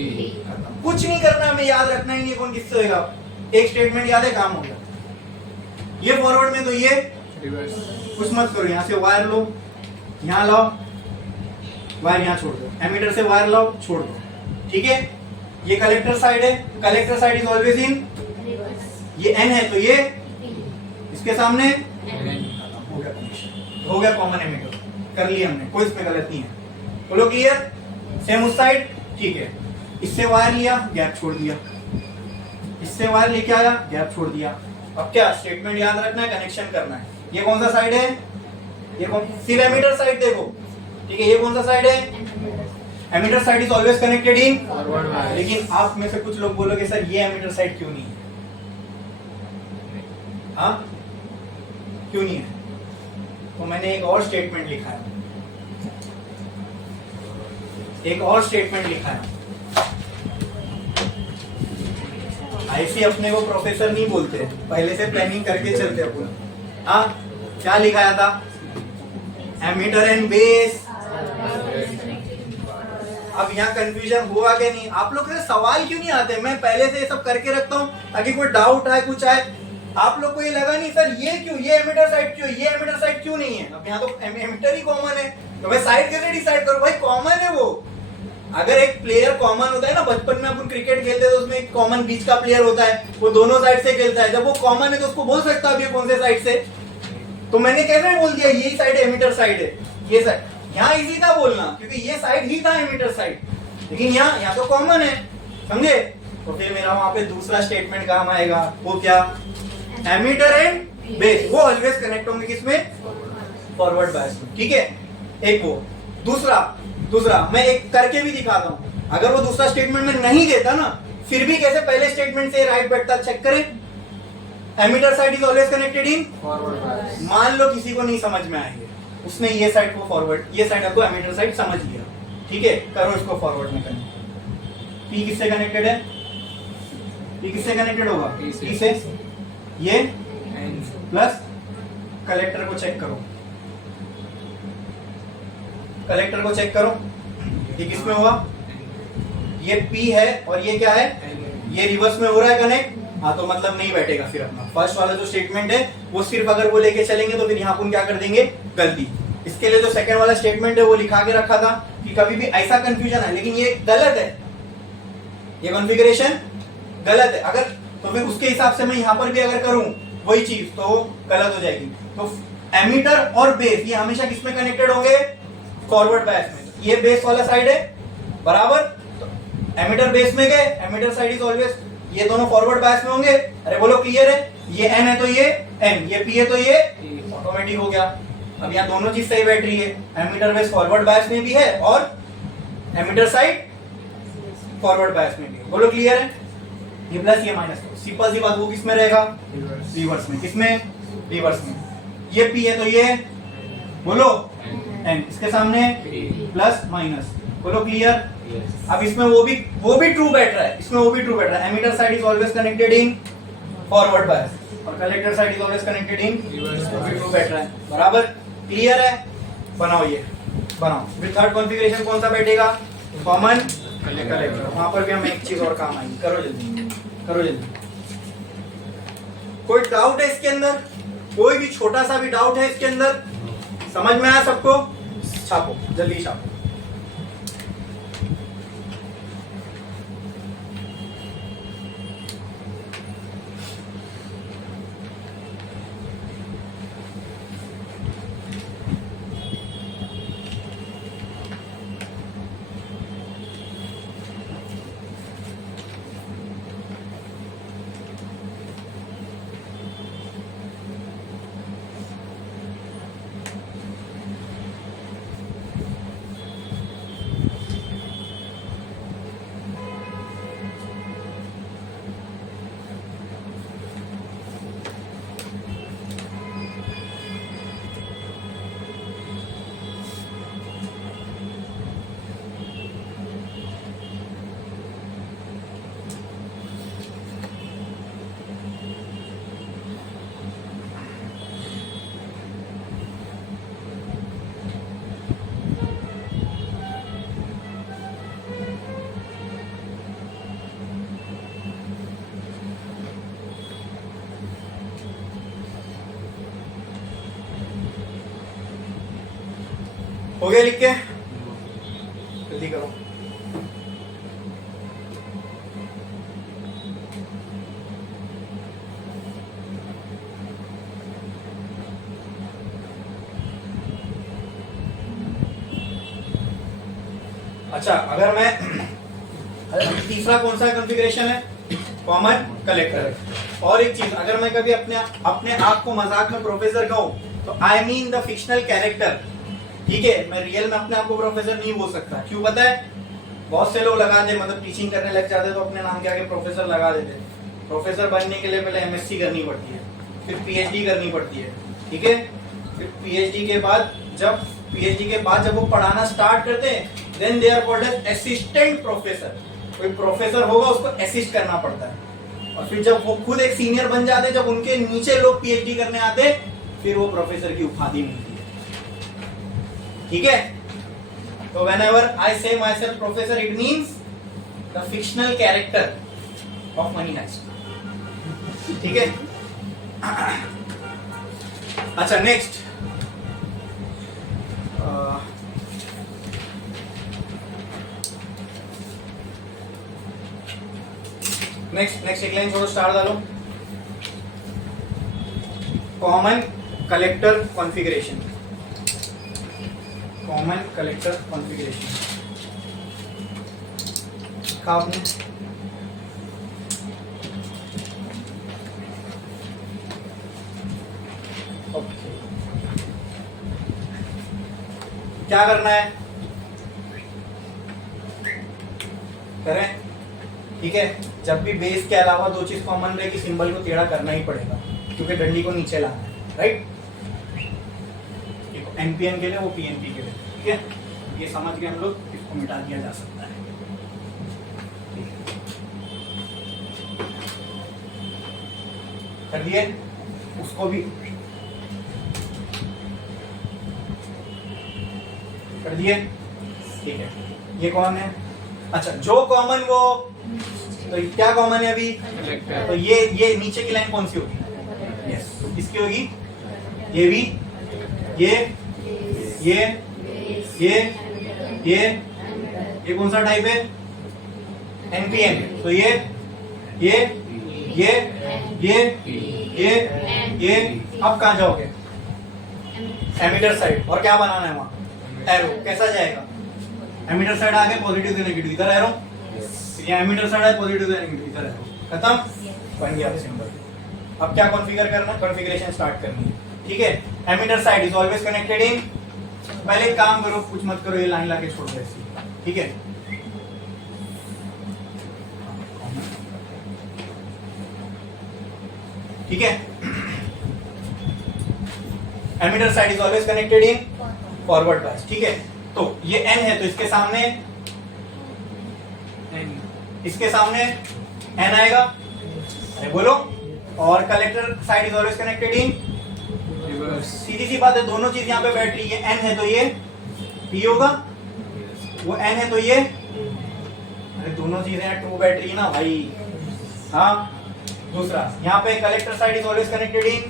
कुछ नहीं करना, हमें याद रखना ही नहीं कौन किससे होगा। एक स्टेटमेंट याद है, काम हो गया। ये फॉरवर्ड में तो ये रिवर्स। कुछ मत करो, यहाँ से वायर लो, यहाँ लाओ, वायर यहाँ छोड़ दो, एमिटर से वायर लाओ, छोड़ दो। ठीक है, ये कलेक्टर साइड है, collector side is always in, ये एन है तो ये इसके सामने हो गया कनेक्शन, हो गया कॉमन एमिटर, कर लिया हमने, कोई इसमें गलत नहीं है। बोलो क्लियर? सेम उस साइड, ठीक है। इससे वायर लिया, गैप छोड़ दिया, इससे वायर लेके आया, गैप छोड़ दिया। अब क्या स्टेटमेंट याद रखना है, कनेक्शन करना है। ये कौन सा साइड है? ये कौन? सिर्फ एमिटर साइड देखो, ठीक है। ये कौन सा साइड है? Emitter side is always connected in forward. लेकिन आप में से कुछ लोग बोलोगे सर ये एमिटर साइड क्यों नहीं है? हाँ, क्यों नहीं है? तो मैंने एक और स्टेटमेंट लिखा है, एक और स्टेटमेंट लिखा है। ऐसे अपने को प्रोफेसर नहीं बोलते, पहले से प्लानिंग करके चलते अपन। हाँ, क्या लिखाया था? Emitter and base. अब यहाँ कंफ्यूजन हुआ कि नहीं? आप लोग के सवाल क्यों नहीं आते? मैं पहले से ये सब करके रखता हूँ ताकि कोई डाउट आए, कुछ आए। आप लोग को ये लगा नहीं सर ये क्यों, ये एमीटर साइड क्यों, ये एमीटर साइड क्यों नहीं है? अब यहाँ तो एमीटर ही कॉमन है, तो मैं साइड कैसे डिसाइड करूँ? भाई कॉमन है वो। अगर एक प्लेयर कॉमन होता है ना, बचपन में अपन क्रिकेट खेलते हैं तो उसमें एक कॉमन बीच का प्लेयर होता है, वो दोनों साइड से खेलता है। जब वो कॉमन है तो उसको बोल सकता है कौन से साइड से। तो मैंने कैसे बोल दिया यही साइड एमीटर साइड है, ये साइड। यहाँ इजी था बोलना क्योंकि ये साइड ही था एमीटर साइड, लेकिन यहाँ तो कॉमन है, समझे? तो फिर मेरा वहां पे दूसरा स्टेटमेंट काम आएगा, वो क्या? एमीटर एंड बेस वो ऑलवेज कनेक्ट होंगे किसमें? फॉरवर्ड बायस में, ठीक है? एक वो। दूसरा मैं एक करके भी दिखाता हूं। अगर वो दूसरा स्टेटमेंट में नहीं देता ना, फिर भी कैसे पहले स्टेटमेंट से राइट बैठता, चेक करें। Emitter side is always connected in forward bias. मान लो किसी को नहीं समझ में आएंगे, उसने ये साइड को फॉरवर्ड, ये साइड को एमीटर साइड समझ लिया, ठीक है? करो इसको फॉरवर्ड में कनेक्ट। पी किससे कनेक्टेड है? पी किससे कनेक्टेड होगा? पी से। ये प्लस कलेक्टर को चेक करो, कलेक्टर को चेक करो, ये किसमें होगा? ये P है और ये क्या है? ये रिवर्स में हो रहा है कनेक्ट। हाँ तो मतलब नहीं बैठेगा फिर अपना फर्स्ट वाला जो स्टेटमेंट है वो सिर्फ अगर वो लेके चलेंगे तो फिर यहाँ अपन क्या कर देंगे? गलती। इसके लिए जो सेकंड वाला स्टेटमेंट है वो लिखा के रखा था कि कभी भी ऐसा कंफ्यूजन है, लेकिन ये गलत है, ये कॉन्फ़िगरेशन गलत है। अगर तो फिर उसके हिसाब से मैं यहाँ पर भी अगर करूं वही चीज तो गलत हो जाएगी। तो एमीटर और बेस ये हमेशा किसमें कनेक्टेड होंगे? फॉरवर्ड बायस में। ये बेस वाला साइड है बराबर, तो एमीटर बेस में गए, एमीटर साइड इज ऑलवेज, ये दोनों फॉरवर्ड बायस में होंगे। अरे बोलो क्लियर है? ये एन है तो ये एन, ये पी है तो ये ऑटोमेटिक हो गया। अब यहाँ दोनों चीज सही बैठ रही है, एमीटर बेस फॉरवर्ड बायस में भी है और एमीटर साइड फॉरवर्ड बायस में भी है। बोलो क्लियर है? ये प्लस ये माइनस, सिंपल सी बात। वो किसमें रहेगा? रिवर्स में। किसमें? रिवर्स में। ये पी है तो ये बोलो एन, इसके सामने प्लस माइनस। बोलो क्लियर? अब इसमें वो भी ट्रू बैठ रहा है, इसमें वो भी ट्रू बैठ रहा है। Emitter side is always connected in forward bias और collector side is always connected in true बैठ रहा है, बराबर? क्लियर है? बनाओ, ये बनाओ। फिर थर्ड कॉन्फ़िगरेशन कौन सा बैठेगा? Common collector. वहां पर भी हमें एक चीज और काम आएगी। करो जल्दी, करो जल्दी। कोई डाउट है इसके अंदर? कोई भी छोटा सा भी डाउट है इसके अंदर? समझ में आया सबको? छापो, जल्दी छापो। हो गया लिख के? जल्दी करो। अच्छा, अगर मैं तीसरा कौन सा कॉन्फ़िगरेशन है? Common collector. और एक चीज, अगर मैं कभी अपने आप को मजाक में प्रोफेसर कहूं तो I mean the fictional character, ठीक है? मैं रियल में अपने आप को प्रोफेसर नहीं बोल सकता। क्यों पता है? बहुत से लोग लगा दे, मतलब टीचिंग करने लग जाते तो अपने नाम के आगे प्रोफेसर लगा देते। प्रोफेसर बनने के लिए पहले एमएससी करनी पड़ती है, फिर पीएचडी करनी पड़ती है, ठीक है? फिर पीएचडी के बाद जब वो पढ़ाना स्टार्ट करते हैं then they are called as assistant professor. कोई प्रोफेसर होगा उसको असिस्ट करना पड़ता है। और फिर जब वो खुद एक सीनियर बन जाते, जब उनके नीचे लोग पीएचडी करने आते फिर वो प्रोफेसर की उपाधि मिलती है। ठीक है, तो whenever I say myself professor, it means the fictional character of Money Heist. ठीक है, अच्छा नेक्स्ट नेक्स्ट एक लाइन छोड़ो, स्टार डालो। Common collector configuration, common collector configuration लिखा आपने। ओके, क्या करना है, करें। ठीक है, जब भी बेस के अलावा दो चीज कॉमन रहेगी, सिंबल को टेढ़ा करना ही पड़ेगा क्योंकि डंडी को नीचे लाना है, राइट। एनपीएन के लिए, वो पीएनपी के लिए। ठीक है, ये समझ गए हम लोग, इसको मिटा दिया जा सकता है। कर दिए, उसको भी कर दिए। ठीक है, ये कौन है, अच्छा जो कॉमन वो, तो क्या कॉमन है अभी, तो ये नीचे की लाइन कौन सी होगी, यस, किसकी होगी, ये भी, ये कौन सा टाइप है, एनपीएन, तो ये अब कहाँ जाओगे, एमीटर साइड, और क्या बनाना है वहां, एरो। कैसा जाएगा, एमीटर साइड आ गए, पॉजिटिव से नेगेटिव, इधर एरो, ये एमीटर साइड है, पॉजिटिव से नेगेटिव, इधर एरो, खत्म, बन गया सिंबल। अब क्या कॉन्फ़िगर करना, कॉन्फ़िगरेशन स्टार्ट करनी है। ठीक है, emitter side is always connected in, पहले एक काम करो, कुछ मत करो, ये लाइन लाके छोड़ दो ऐसी। ठीक है, ठीक है, emitter side is always connected in forward bias. ठीक है, तो ये एन है, तो इसके सामने एन आएगा, अरे बोलो, और collector side is always connected in reverse. सीधी सी बात है, दोनों चीज यहाँ पे बैठ रही है, एन है तो ये पी होगा, वो एन है तो ये, अरे दोनों चीजें हैं, ट्रू बैठ रही है ना भाई। हाँ, दूसरा यहाँ पे collector side is always connected in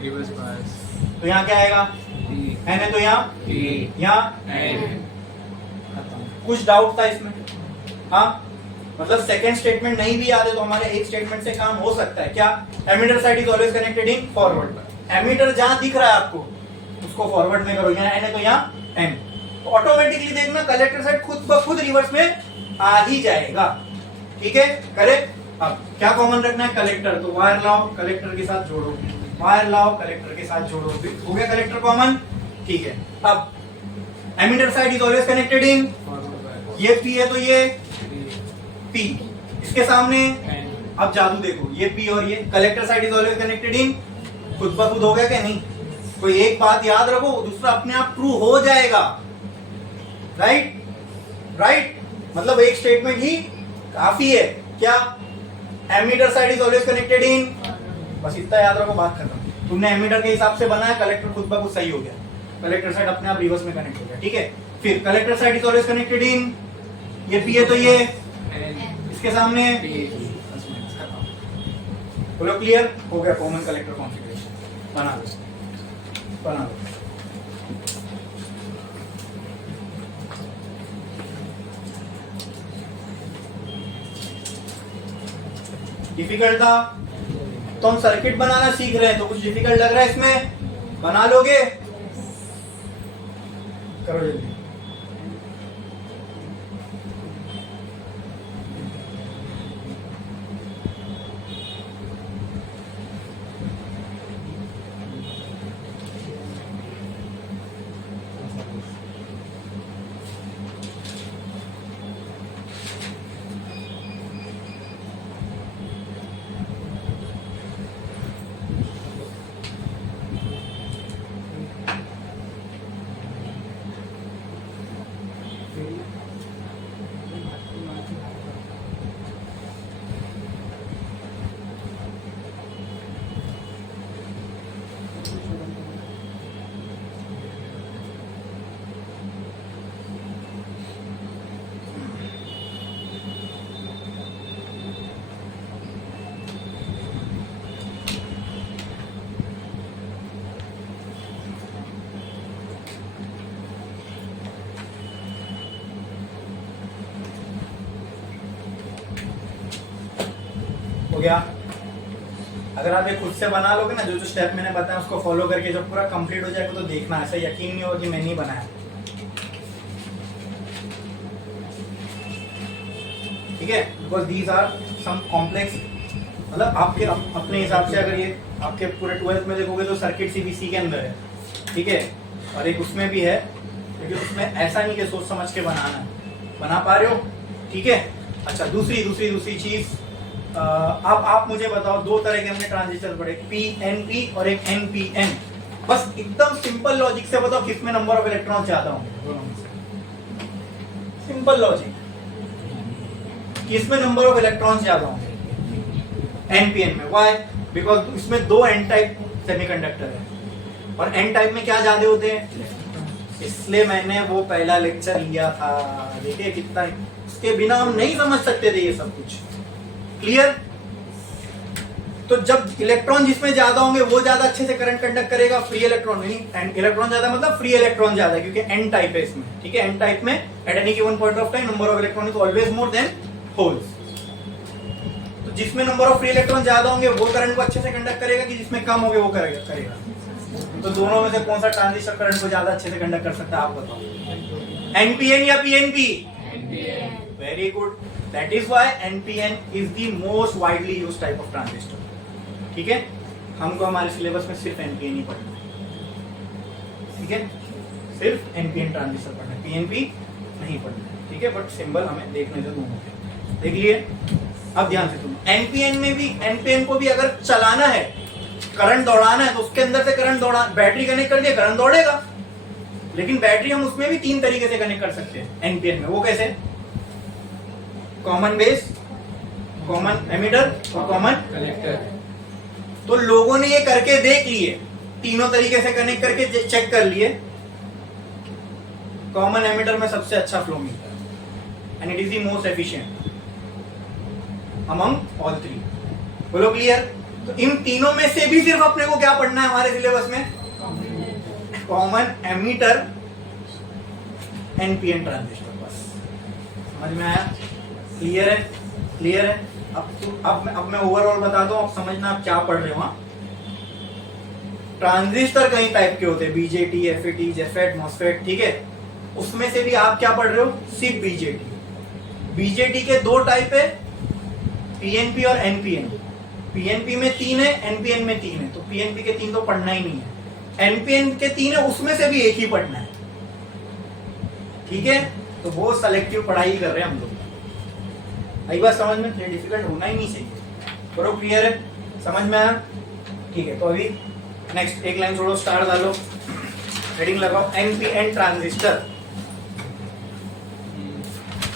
reverse bias, तो यहाँ क्या आएगा, एन है तो यहाँ कुछ डाउट था इसमें, हाँ, मतलब सेकंड स्टेटमेंट नहीं भी याद है तो हमारे एक स्टेटमेंट से काम हो सकता है। क्या, emitter side is always connected in forward, emitter जहां दिख रहा है आपको उसको फॉरवर्ड में करो, यहाँ एन है तो यहाँ एन, तो ऑटोमेटिकली देखना कलेक्टर साइड खुद ब खुद रिवर्स में आ ही जाएगा। ठीक है, करेक्ट। अब क्या कॉमन रखना है, कलेक्टर, तो वायर लाओ, कलेक्टर के साथ जोड़ो, वायर लाओ, कलेक्टर के साथ जोड़ो, हो गया कलेक्टर कॉमन। ठीक है, अब emitter side is always connected in, ये पी है तो ये पी, इसके सामने, अब जादू देखो, ये पी और ये collector side is always connected इन, खुद ब खुद हो गया क्या, नहीं। कोई एक बात याद रखो, दूसरा अपने आप ट्रू हो जाएगा, राइट, मतलब एक स्टेटमेंट ही काफी है। क्या, emitter side is always connected in, बस इतना याद रखो, बात खत्म। तुमने एमीटर के हिसाब से बनाया, कलेक्टर खुद ब खुद सही हो गया, कलेक्टर साइड अपने आप रिवर्स में कनेक्ट हो गया। ठीक है, फिर collector side is always connected in, ये पी है तो ये, इसके सामने, बोलो क्लियर हो गया, कॉमन कलेक्टर कॉन्फ़िगरेशन बना लो। डिफिकल्ट था तो हम सर्किट बनाना सीख रहे हैं, तो कुछ डिफिकल्ट लग रहा है इसमें, बना लोगे, करो जल्दी। गया। अगर आप ये खुद से बना लोगे ना, जो जो स्टेप मैंने बताया उसको फॉलो करके जब पूरा कंप्लीट हो जाएगा तो देखना, ऐसा यकीन नहीं होगा कि मैंने ही बनाया। ठीक है, because these are some complex, मतलब आपके अपने हिसाब से अगर ये आपके पूरे 12th में देखोगे तो सर्किट सीबीसी के अंदर है, ठीक है, और एक उसमें भी है, लेकिन उसमें ऐसा नहीं कि सोच समझ के बनाना है, बना पा रहे हो, ठीक है। अच्छा, दूसरी चीज, आप मुझे बताओ, दो तरह के हमने ट्रांजिस्टर पढ़े, पीएनपी और एक एनपीएन। बस एकदम सिंपल लॉजिक से बताओ किसमें नंबर ऑफ इलेक्ट्रॉन ज्यादा होंगे, सिंपल लॉजिक, किसमें नंबर ऑफ इलेक्ट्रॉन ज्यादा होंगे? एनपीएन में। व्हाई? बिकॉज इसमें दो एन टाइप सेमीकंडक्टर है और एन टाइप में क्या ज्यादा होते हैं, इसलिए मैंने वो पहला लेक्चर लिया था। देखिए कितना, उसके बिना हम नहीं समझ सकते थे ये सब कुछ। क्लियर? तो जब इलेक्ट्रॉन जिसमें ज्यादा होंगे वो ज्यादा अच्छे से करंट कंडक्ट करेगा, फ्री इलेक्ट्रॉन नहीं, इलेक्ट्रॉन ज्यादा मतलब फ्री इलेक्ट्रॉन ज्यादा है, क्योंकि एन टाइप है इसमें, ठीक है। एन टाइप में at any given point of time number of electron is always more than holes. तो जिसमें नंबर ऑफ फ्री इलेक्ट्रॉन ज्यादा होंगे वो करंट को अच्छे से कंडक्ट करेगा, कि जिसमें कम होंगे वो करेगा। तो दोनों में से कौन सा ट्रांजिस्टर करंट को ज्यादा अच्छे से कंडक्ट कर सकता है, आप बताओ? एनपीएन या PNP? Very good, that is why NPN is the most widely used type of transistor. ठीक है, हमको हमारे सिलेबस में सिर्फ एनपीएन ही पढ़ना है, ठीक है, सिर्फ एनपीएन ट्रांजिस्टर पढ़ना है, पीएनपी नहीं पढ़ना है, ठीक है। बट सिंबल हमें देखने से दोनों के, देख लिए। अब ध्यान से सुनो, एनपीएन में भी, एनपीएन को भी अगर चलाना है, करंट दौड़ाना है, तो उसके अंदर से करंट दौड़ा, बैटरी कनेक्ट कर दिया, करंट दौड़ेगा। लेकिन बैटरी हम उसमें भी 3 तरीके से कनेक्ट कर सकते हैं एनपीएन में। वो कैसे? कॉमन बेस, कॉमन एमिटर और कॉमन कलेक्टर। तो लोगों ने ये करके देख लिए, तीनों तरीके से कनेक्ट करके चेक कर लिए। कॉमन एमिटर में सबसे अच्छा फ्लो मिलता है and it is the most efficient among all 3। बोलो क्लियर? तो इन तीनों में से भी सिर्फ अपने को क्या पढ़ना है हमारे सिलेबस में? Common emitter, NPN transistor. बस समझ में आया? क्लियर है? क्लियर है? अब मैं ओवरऑल बताता हूं, अब समझना आप क्या पढ़ रहे हो। ट्रांजिस्टर कई टाइप के होते हैं, बीजेटी, एफईटी, जेफेट, मॉसफेट, ठीक है। उसमें से भी आप क्या पढ़ रहे हो? सिर्फ बीजेटी। बीजेटी के 2 टाइप है, पीएनपी और एनपीएन। पीएनपी में 3 है, एनपीएन में 3 है, तो पीएनपी के 3 तो पढ़ना ही नहीं है। एनपीएन के 3 है, उसमें से भी एक ही पढ़ना है, ठीक है। तो वो सेलेक्टिव पढ़ाई कर रहे हैं हम लोग। आई बात समझ में? ये डिफिकल्ट होना ही नहीं चाहिए। करो, क्लियर है? समझ में आया? ठीक है, तो अभी नेक्स्ट एक लाइन छोड़ो, स्टार डालो, हेडिंग लगाओ, एनपीएन ट्रांजिस्टर।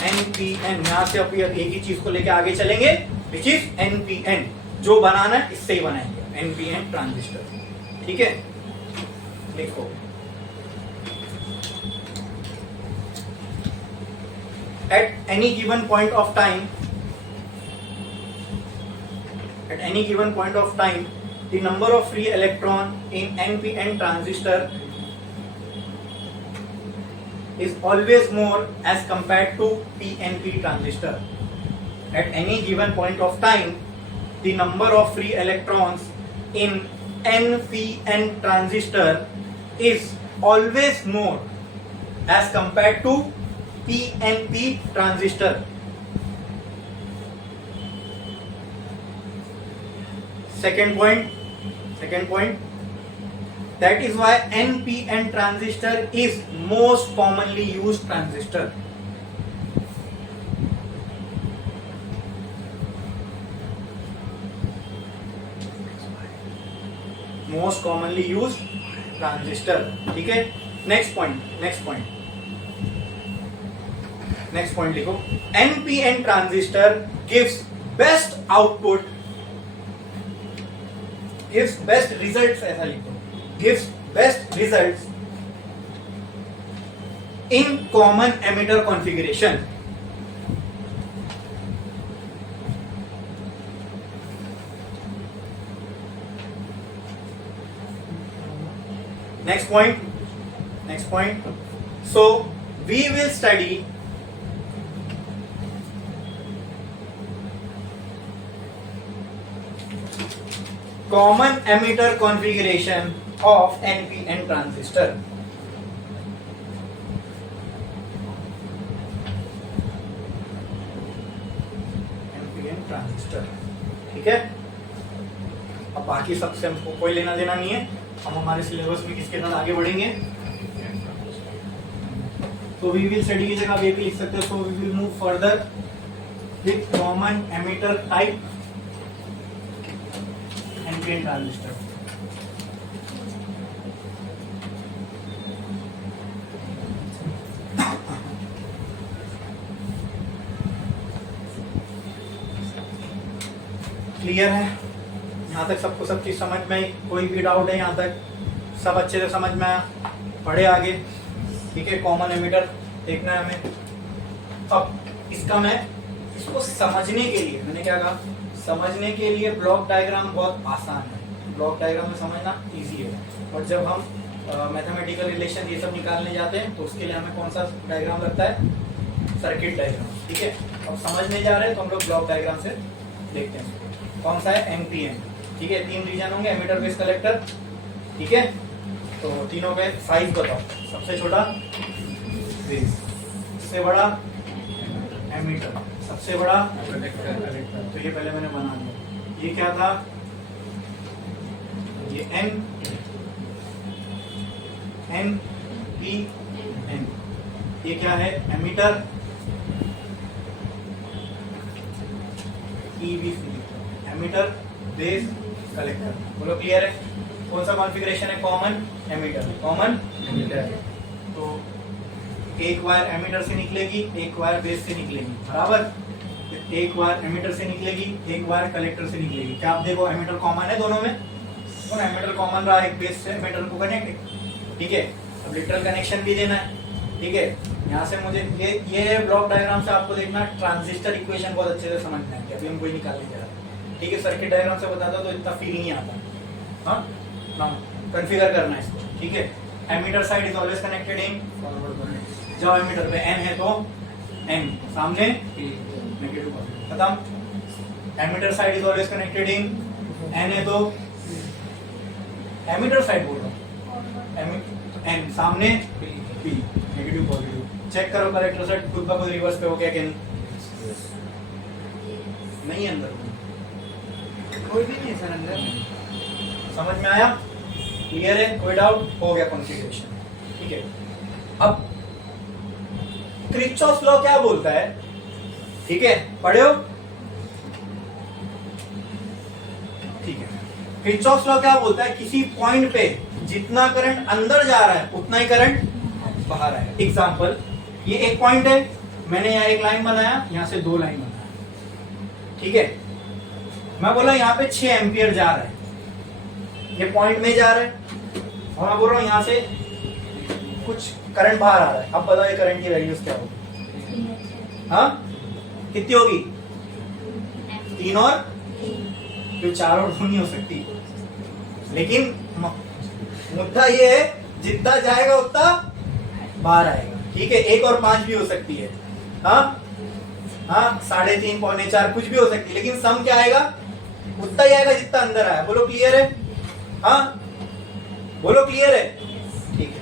एनपीएन, यहां से अभी एक ही चीज को लेके आगे चलेंगे, विच इज एनपीएन। जो बनाना है इससे ही बनाएंगे, एनपीएन ट्रांजिस्टर, ठीक है। लिखो, at any given point of time, the number of free electron in NPN transistor is always more as compared to PNP transistor. At any given point of time, the number of free electrons in NPN transistor is always more as compared to PNP transistor. Second point, that is why NPN transistor is most commonly used transistor. Most commonly used transistor, ठीक है। Next point लिखो, NPN transistor gives best output, gives best results, ऐसा लिखो, gives best results in common emitter configuration. Next point. So we will study common emitter configuration of NPN transistor. NPN transistor, ठीक है। अब बाकी सबसे हमको कोई लेना देना नहीं है, हम हमारे सिलेबस में किसके साथ आगे बढ़ेंगे। तो वी विल स्टडी की जगह आप ये भी लिख सकते हो, so we will move further with common emitter type NPN transistor. Clear है यहाँ तक सबको, सब चीज समझ में, कोई भी डाउट है यहाँ तक, सब अच्छे से समझ में आया, पढ़े आगे, ठीक है। कॉमन एमिटर देखना है हमें। अब इसको समझने के लिए मैंने क्या कहा, समझने के लिए ब्लॉक डायग्राम बहुत आसान है, ब्लॉक डायग्राम में समझना इजी है। और जब हम मैथमेटिकल रिलेशन ये सब निकालने जाते हैं तो उसके लिए हमें कौन सा डायग्राम लगता है, सर्किट डायग्राम, ठीक है। अब समझने जा रहे हैं तो हम लोग ब्लॉक डायग्राम से देखते हैं। कौन सा है, एनपीएन, ठीक है। 3 रीजन होंगे, एमिटर, बेस, कलेक्टर, ठीक है। तो तीनों के साइज बताओ। सबसे छोटा बेस, सबसे बड़ा एमिटर, सबसे बड़ा कलेक्टर। तो ये पहले मैंने बना दिया। ये क्या था, ये एन पी एन, ये क्या है, emitter, EBC, emitter, base, collector. बोलो क्लियर है। कौन सा कॉन्फ़िगरेशन है, कॉमन एमिटर, कॉमन एमिटर। तो एक वायर एमिटर से निकलेगी, एक वायर बेस से निकलेगी, बराबर। एक वायर एमिटर से निकलेगी, एक वायर कलेक्टर से निकलेगी। क्या आप देखो एमिटर कॉमन है दोनों में, तो एमिटर कॉमन रहा, एक बेस से एमिटर को कनेक्ट, ठीक है। अब लिटरल कनेक्शन भी देना है, ठीक है। यहाँ से मुझे ये ब्लॉक डायग्राम से आपको देखना ट्रांजिस्टर इक्वेशन बहुत अच्छे से समझना है कि अभी हम कोई निकालने जा रहे हैं, ठीक है। सर्किट डायग्राम से बताता तो इतना फील नहीं आता, हाँ ना, कॉन्फ़िगर करना है इसको, ठीक है। Emitter side is always connected in forward, जब एमिटर पे एन है तो एन सामने नेगेटिव खत्म। Emitter side is always connected in, N है तो एमिटर साइड बोल रहा हूँ, एन सामने पी, नेगेटिव पॉजिटिव। चेक करो कलेक्टर साइड खुद ब खुद रिवर्स पे हो गया कि नहीं, अंदर कोई भी नहीं सर, अंदर। समझ में आया, क्लियर है, कोई डाउट, हो गया कॉन्फ़िगरेशन, ठीक है। अब किरचॉफ लॉ क्या बोलता है, ठीक है, पढ़े हो, ठीक है। किरचॉफ लॉ क्या बोलता है, किसी पॉइंट पे जितना करंट अंदर जा रहा है उतना ही करंट बाहर आएगा। एग्जांपल, ये एक पॉइंट है, मैंने यहाँ एक लाइन बनाया, यहाँ से 2 लाइन बनाया, ठीक है। मैं बोला यहाँ पे 6 एम्पियर जा रहा है, ये पॉइंट में जा रहा है, और मैं बोल रहा हूँ यहाँ से कुछ करंट बाहर आ रहा है। अब बताओ ये करंट की वैल्यूज क्या होगी, हाँ कितनी होगी, 3 और 4 और 2 नहीं हो सकती। लेकिन मुद्दा ये है जितना जाएगा उतना बाहर आएगा, ठीक है। 1 और 5 भी हो सकती है, हाँ हाँ, 3.5, 3.4 कुछ भी हो सकती है, लेकिन सम क्या आएगा, उतना ही आएगा जितना अंदर आया। बोलो क्लियर है, हाँ बोलो क्लियर है, ठीक है।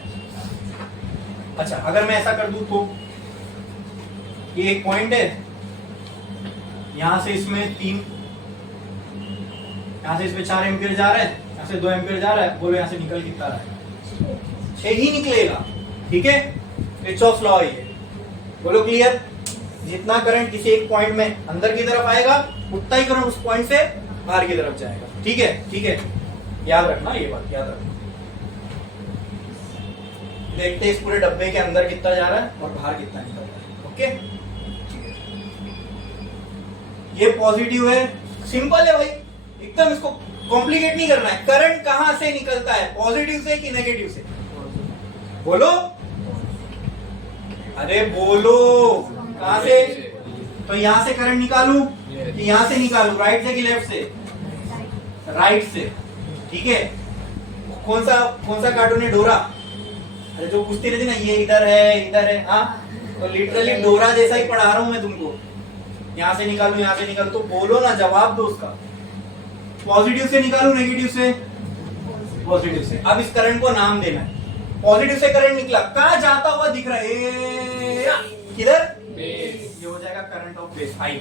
अच्छा, अगर मैं ऐसा कर दूं तो ये एक पॉइंट है, यहां से इसमें 3, यहां से इसमें 4 एम्पियर जा रहा है, यहाँ से 2 एम्पियर जा रहा है। बोलो यहाँ से निकल कितना रहा है, 6 ही निकलेगा, ठीक है। किरचॉफ लॉ है ये, बोलो क्लियर। जितना करंट किसी एक पॉइंट में अंदर की तरफ आएगा उतना ही करंट उस पॉइंट से बाहर की तरफ जाएगा, ठीक है, ठीक है। याद रखना, ये बात याद रखना। देखते हैं इस पूरे डब्बे के अंदर कितना जा रहा है और बाहर कितना निकल रहा है, ओके। ये पॉजिटिव है, सिंपल है भाई, एकदम इसको कॉम्प्लिकेट नहीं करना है। करंट कहां से निकलता है, पॉजिटिव से कि नेगेटिव से, बोलो, अरे बोलो, कहां से। तो यहां से करंट निकालू कि यहां से निकालू, राइट से कि लेफ्ट से, राइट से, ठीक है। कौन सा कार्टून है, डोरा, अरे जो पूछती रहती ना ये इधर है, हाँ, तो लिटरली डोरा जैसा ही पढ़ा रहा हूं मैं तुमको। यहां से निकालू, यहां से निकालू, तो बोलो ना, जवाब दो उसका, पॉजिटिव से निकालू नेगेटिव से? पॉजिटिव से। अब इस करंट को नाम देना है। पॉजिटिव से करंट निकला, कहां जाता हुआ दिख रहा है? किधर? ये हो जाएगा करंट ऑफ बेस आई।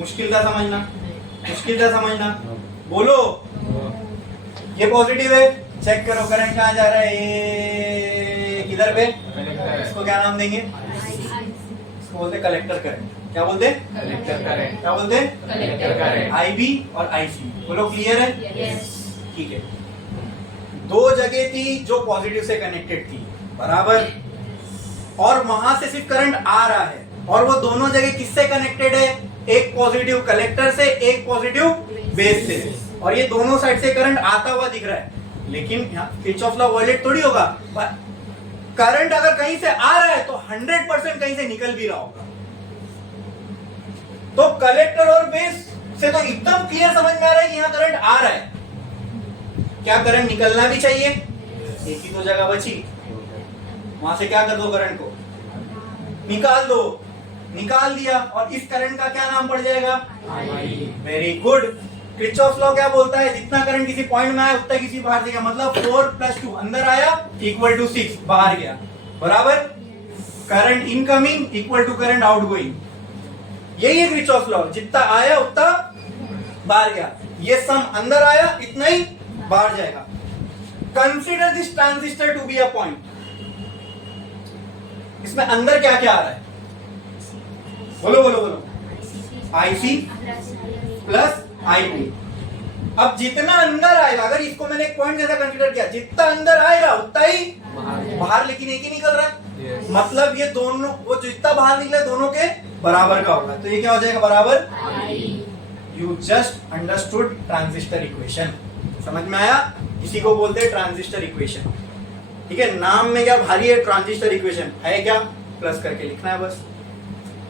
मुश्किल था समझना? मुश्किल था समझना? बोलो। ये पॉजिटिव है, चेक करो करंट कहां जा रहा है? किधर पे? इसको क्या नाम देंगे? इसको बोलते कलेक्टर करंट। क्या बोलते? Collector current. क्या बोलते? Collector current. आईबी और आईसी। बोलो क्लियर है? ठीक है। दो जगह थी जो पॉजिटिव से कनेक्टेड थी, बराबर, और वहां से सिर्फ करंट आ रहा है, और वो दोनों जगह किससे कनेक्टेड है? एक पॉजिटिव कलेक्टर से, एक पॉजिटिव बेस से, और ये दोनों साइड से करंट आता हुआ दिख रहा है। लेकिन किरचॉफ लॉ वायलेट थोड़ी होगा। करंट अगर कहीं से आ रहा है तो 100% कहीं से निकल भी रहा होगा। तो कलेक्टर और बेस से तो एकदम क्लियर समझ में आ रहा है कि यहां करंट आ रहा है। क्या करंट निकलना भी चाहिए? एक ही तो जगह बची, वहां से क्या कर दो, करंट को निकाल दो। निकाल दिया, और इस करंट का क्या नाम पड़ जाएगा? Very good. किरचॉफ लॉ क्या बोलता है? जितना करंट किसी पॉइंट में आया उतना किसी बाहर से गया, मतलब 4 + 2 अंदर आया इक्वल टू 6 बाहर गया, बराबर। Current incoming equal to current outgoing. यही है किरचॉफ लॉ, जितना आया उतना बाहर गया। ये सम अंदर आया इतना ही बाहर जाएगा। Consider this transistor to be a point. इसमें अंदर क्या क्या आ रहा है? बोलो बोलो बोलो। IC plus IP. अब जितना अंदर आएगा, अगर इसको मैंने एक पॉइंट जैसा कंसीडर किया, जितना अंदर आएगा उतना ही बाहर, लेकिन एक ही निकल रहा है। मतलब ये दोनों, वो जितना बाहर निकले दोनों के बराबर का होगा। तो ये क्या हो जाएगा? बराबर। You just understood transistor equation. समझ में आया? इसी को बोलते हैं ट्रांजिस्टर इक्वेशन। ठीक है, नाम में क्या भारी है? ट्रांजिस्टर इक्वेशन है क्या? प्लस करके लिखना है बस।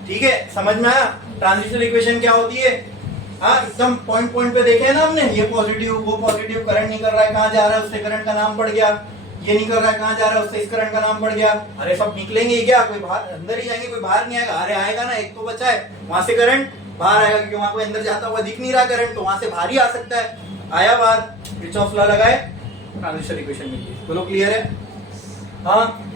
ठीक है, समझ में आया? ट्रांजिस्टर इक्वेशन क्या होती है? हाँ, एकदम पॉइंट पॉइंट पे देखे ना हमने। ये पॉजिटिव, वो पॉजिटिव, करंट निकल रहा है, कहाँ जा रहा है उससे करंट का नाम पड़ गया। ये निकल रहा है, कहाँ जा रहा है उससे इस करंट का नाम पड़ गया। अरे सब निकलेंगे ही क्या? कोई बाहर, अंदर ही जाएंगे, कोई बाहर नहीं आएगा। अरे आएगा ना, एक तो बचा है, वहां से करंट बाहर आएगा, क्योंकि वहां कोई अंदर जाता हुआ दिख नहीं रहा करंट, तो वहां से बाहर ही आ सकता है। आया बाहर, किरचॉफ लॉ लगाए, ट्रांजिस्टर इक्वेशन मिल गई। बोलो क्लियर है? हाँ,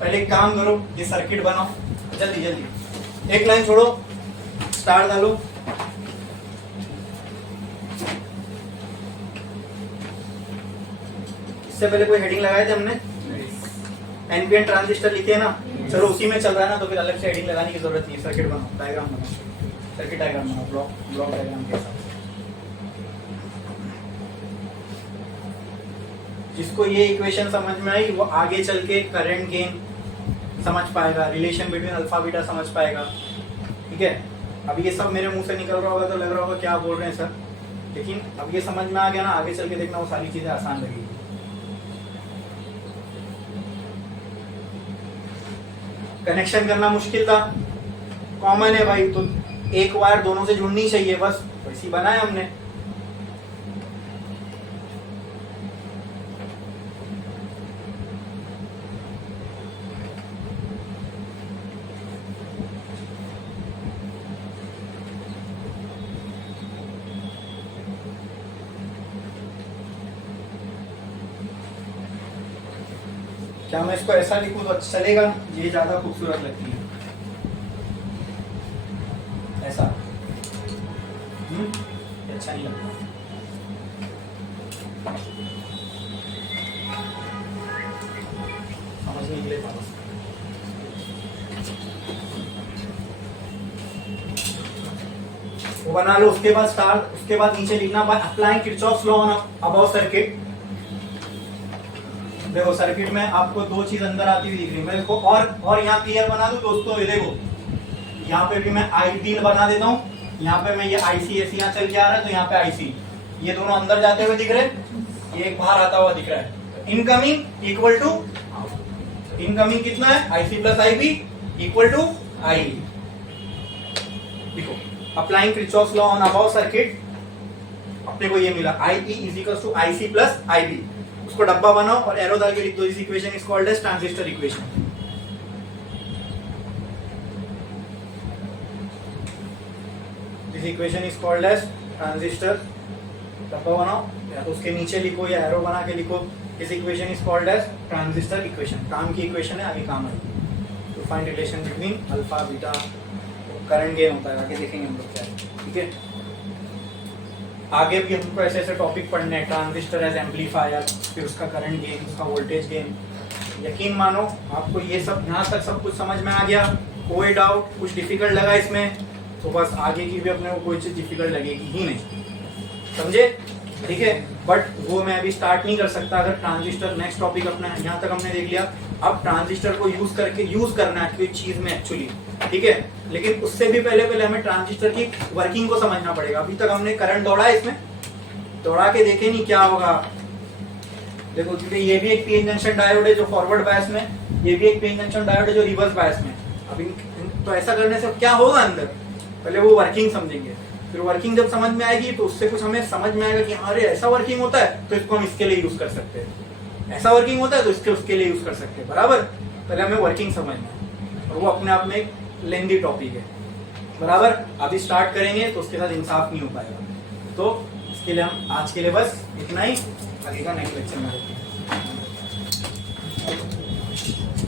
पहले एक काम करो, ये सर्किट बनाओ जल्दी जल्दी। एक लाइन छोड़ो, स्टार डालो। इससे पहले कोई हेडिंग लगाए थे हमने? एनपीएन ट्रांजिस्टर लिखे ना, चलो उसी में चल रहा है ना, तो फिर अलग से हेडिंग लगाने की जरूरत नहीं है। सर्किट बनाओ, डायग्राम बनाओ, सर्किट डायग्राम बनाओ, ब्लॉक डायग्राम के साथ। जिसको ये इक्वेशन समझ में आई वो आगे चल के करंट गेन समझ पाएगा, रिलेशन बिटवीन अल्फा बीटा समझ पाएगा। ठीक है, अब ये सब मेरे मुंह से निकल रहा होगा तो लग रहा होगा क्या बोल रहे हैं सर, लेकिन अब ये समझ में आ गया ना, आगे चल के देखना वो सारी चीजें आसान लगेगी। कनेक्शन करना मुश्किल था, कॉमन है भाई, तो एक वायर दोनों से जुड़नी चाहिए, बस वैसी बनाए हमने। क्या मैं इसको ऐसा लिखूं तो अच्छा चलेगा? ये ज्यादा खूबसूरत लगती है ऐसा। ये अच्छा नहीं लगता। समझने के लिए वो बना लो। उसके बाद स्टार्ट, उसके बाद नीचे लिखना by applying Kirchhoff's law on about circuit. देखो सर्किट में आपको दो चीज अंदर आती हुई दिख रही है। मैं इसको और यहाँ क्लियर बना दूं दोस्तों। ये देखो, यहाँ पे भी मैं आई3 बना देता हूँ, यहाँ पे मैं ये आईसी ऐसे यहाँ चल के आ रहा है, तो यहाँ पे आईसी, ये दोनों अंदर जाते हुए दिख रहे हैं, ये एक बाहर आता हुआ दिख रहा है। इनकमिंग इक्वल टू, इनकमिंग कितना है? IC plus IB equal to I. देखो, applying Kirchhoff's law on about circuit, अपने को ये मिला I is equal to IC plus IB. उसको डब्बा बनाओ और एरो डाल के लिख दो, इस equation is called as transistor equation. This equation is called as transistor, डब्बा बनाओ या तो उसके नीचे लिखो या एरो बना के लिखो, this equation is called as transistor equation, काम की इक्वेशन है, आगे काम आएगी। To find relation between alpha beta, current gain होता है, आगे देखेंगे हम लोग क्या है, ठीक है। आगे भी हमको ऐसे ऐसे टॉपिक पढ़ने हैं, ट्रांजिस्टर एज एम्पलीफायर, फिर उसका करंट गेन, उसका वोल्टेज गेन। यकीन मानो आपको ये सब यहाँ तक सब कुछ समझ में आ गया, कोई डाउट, कुछ डिफिकल्ट लगा इसमें तो बस आगे की भी अपने को कोई चीज डिफिकल्ट लगेगी ही नहीं, समझे, ठीक है। बट वो मैं अभी स्टार्ट नहीं कर सकता अगर ट्रांजिस्टर, नेक्स्ट टॉपिक अपना यहाँ तक हमने देख लिया। अब ट्रांजिस्टर को यूज करना है कोई चीज में एक्चुअली, ठीक है। लेकिन उससे भी पहले हमें ट्रांजिस्टर की वर्किंग को समझना पड़ेगा। अभी तक हमने करंट दौड़ा है, इसमें दौड़ा के देखे नहीं क्या होगा। देखो क्योंकि ये भी एक पीएन जंक्शन डायोड है जो फॉरवर्ड बायस में, ये भी एक पीएन जंक्शन डायोड है जो रिवर्स बायस में। अब तो ऐसा करने से क्या होगा अंदर, पहले वो वर्किंग समझेंगे, फिर वर्किंग जब समझ में आएगी तो उससे कुछ हमें समझ में आएगा कि अरे ऐसा वर्किंग होता है तो इसको हम इसके लिए यूज कर सकते हैं, ऐसा वर्किंग होता है तो इसके उसके लिए यूज कर सकते हैं, बराबर। पहले हमें वर्किंग समझना है और वो अपने आप में एक लेंदी टॉपिक है, बराबर। अभी स्टार्ट करेंगे तो उसके साथ इंसाफ नहीं हो पाएगा, तो इसके लिए हम आज के लिए बस इतना ही, आगे का नेक्स्ट लेक्चर में देखते हैं।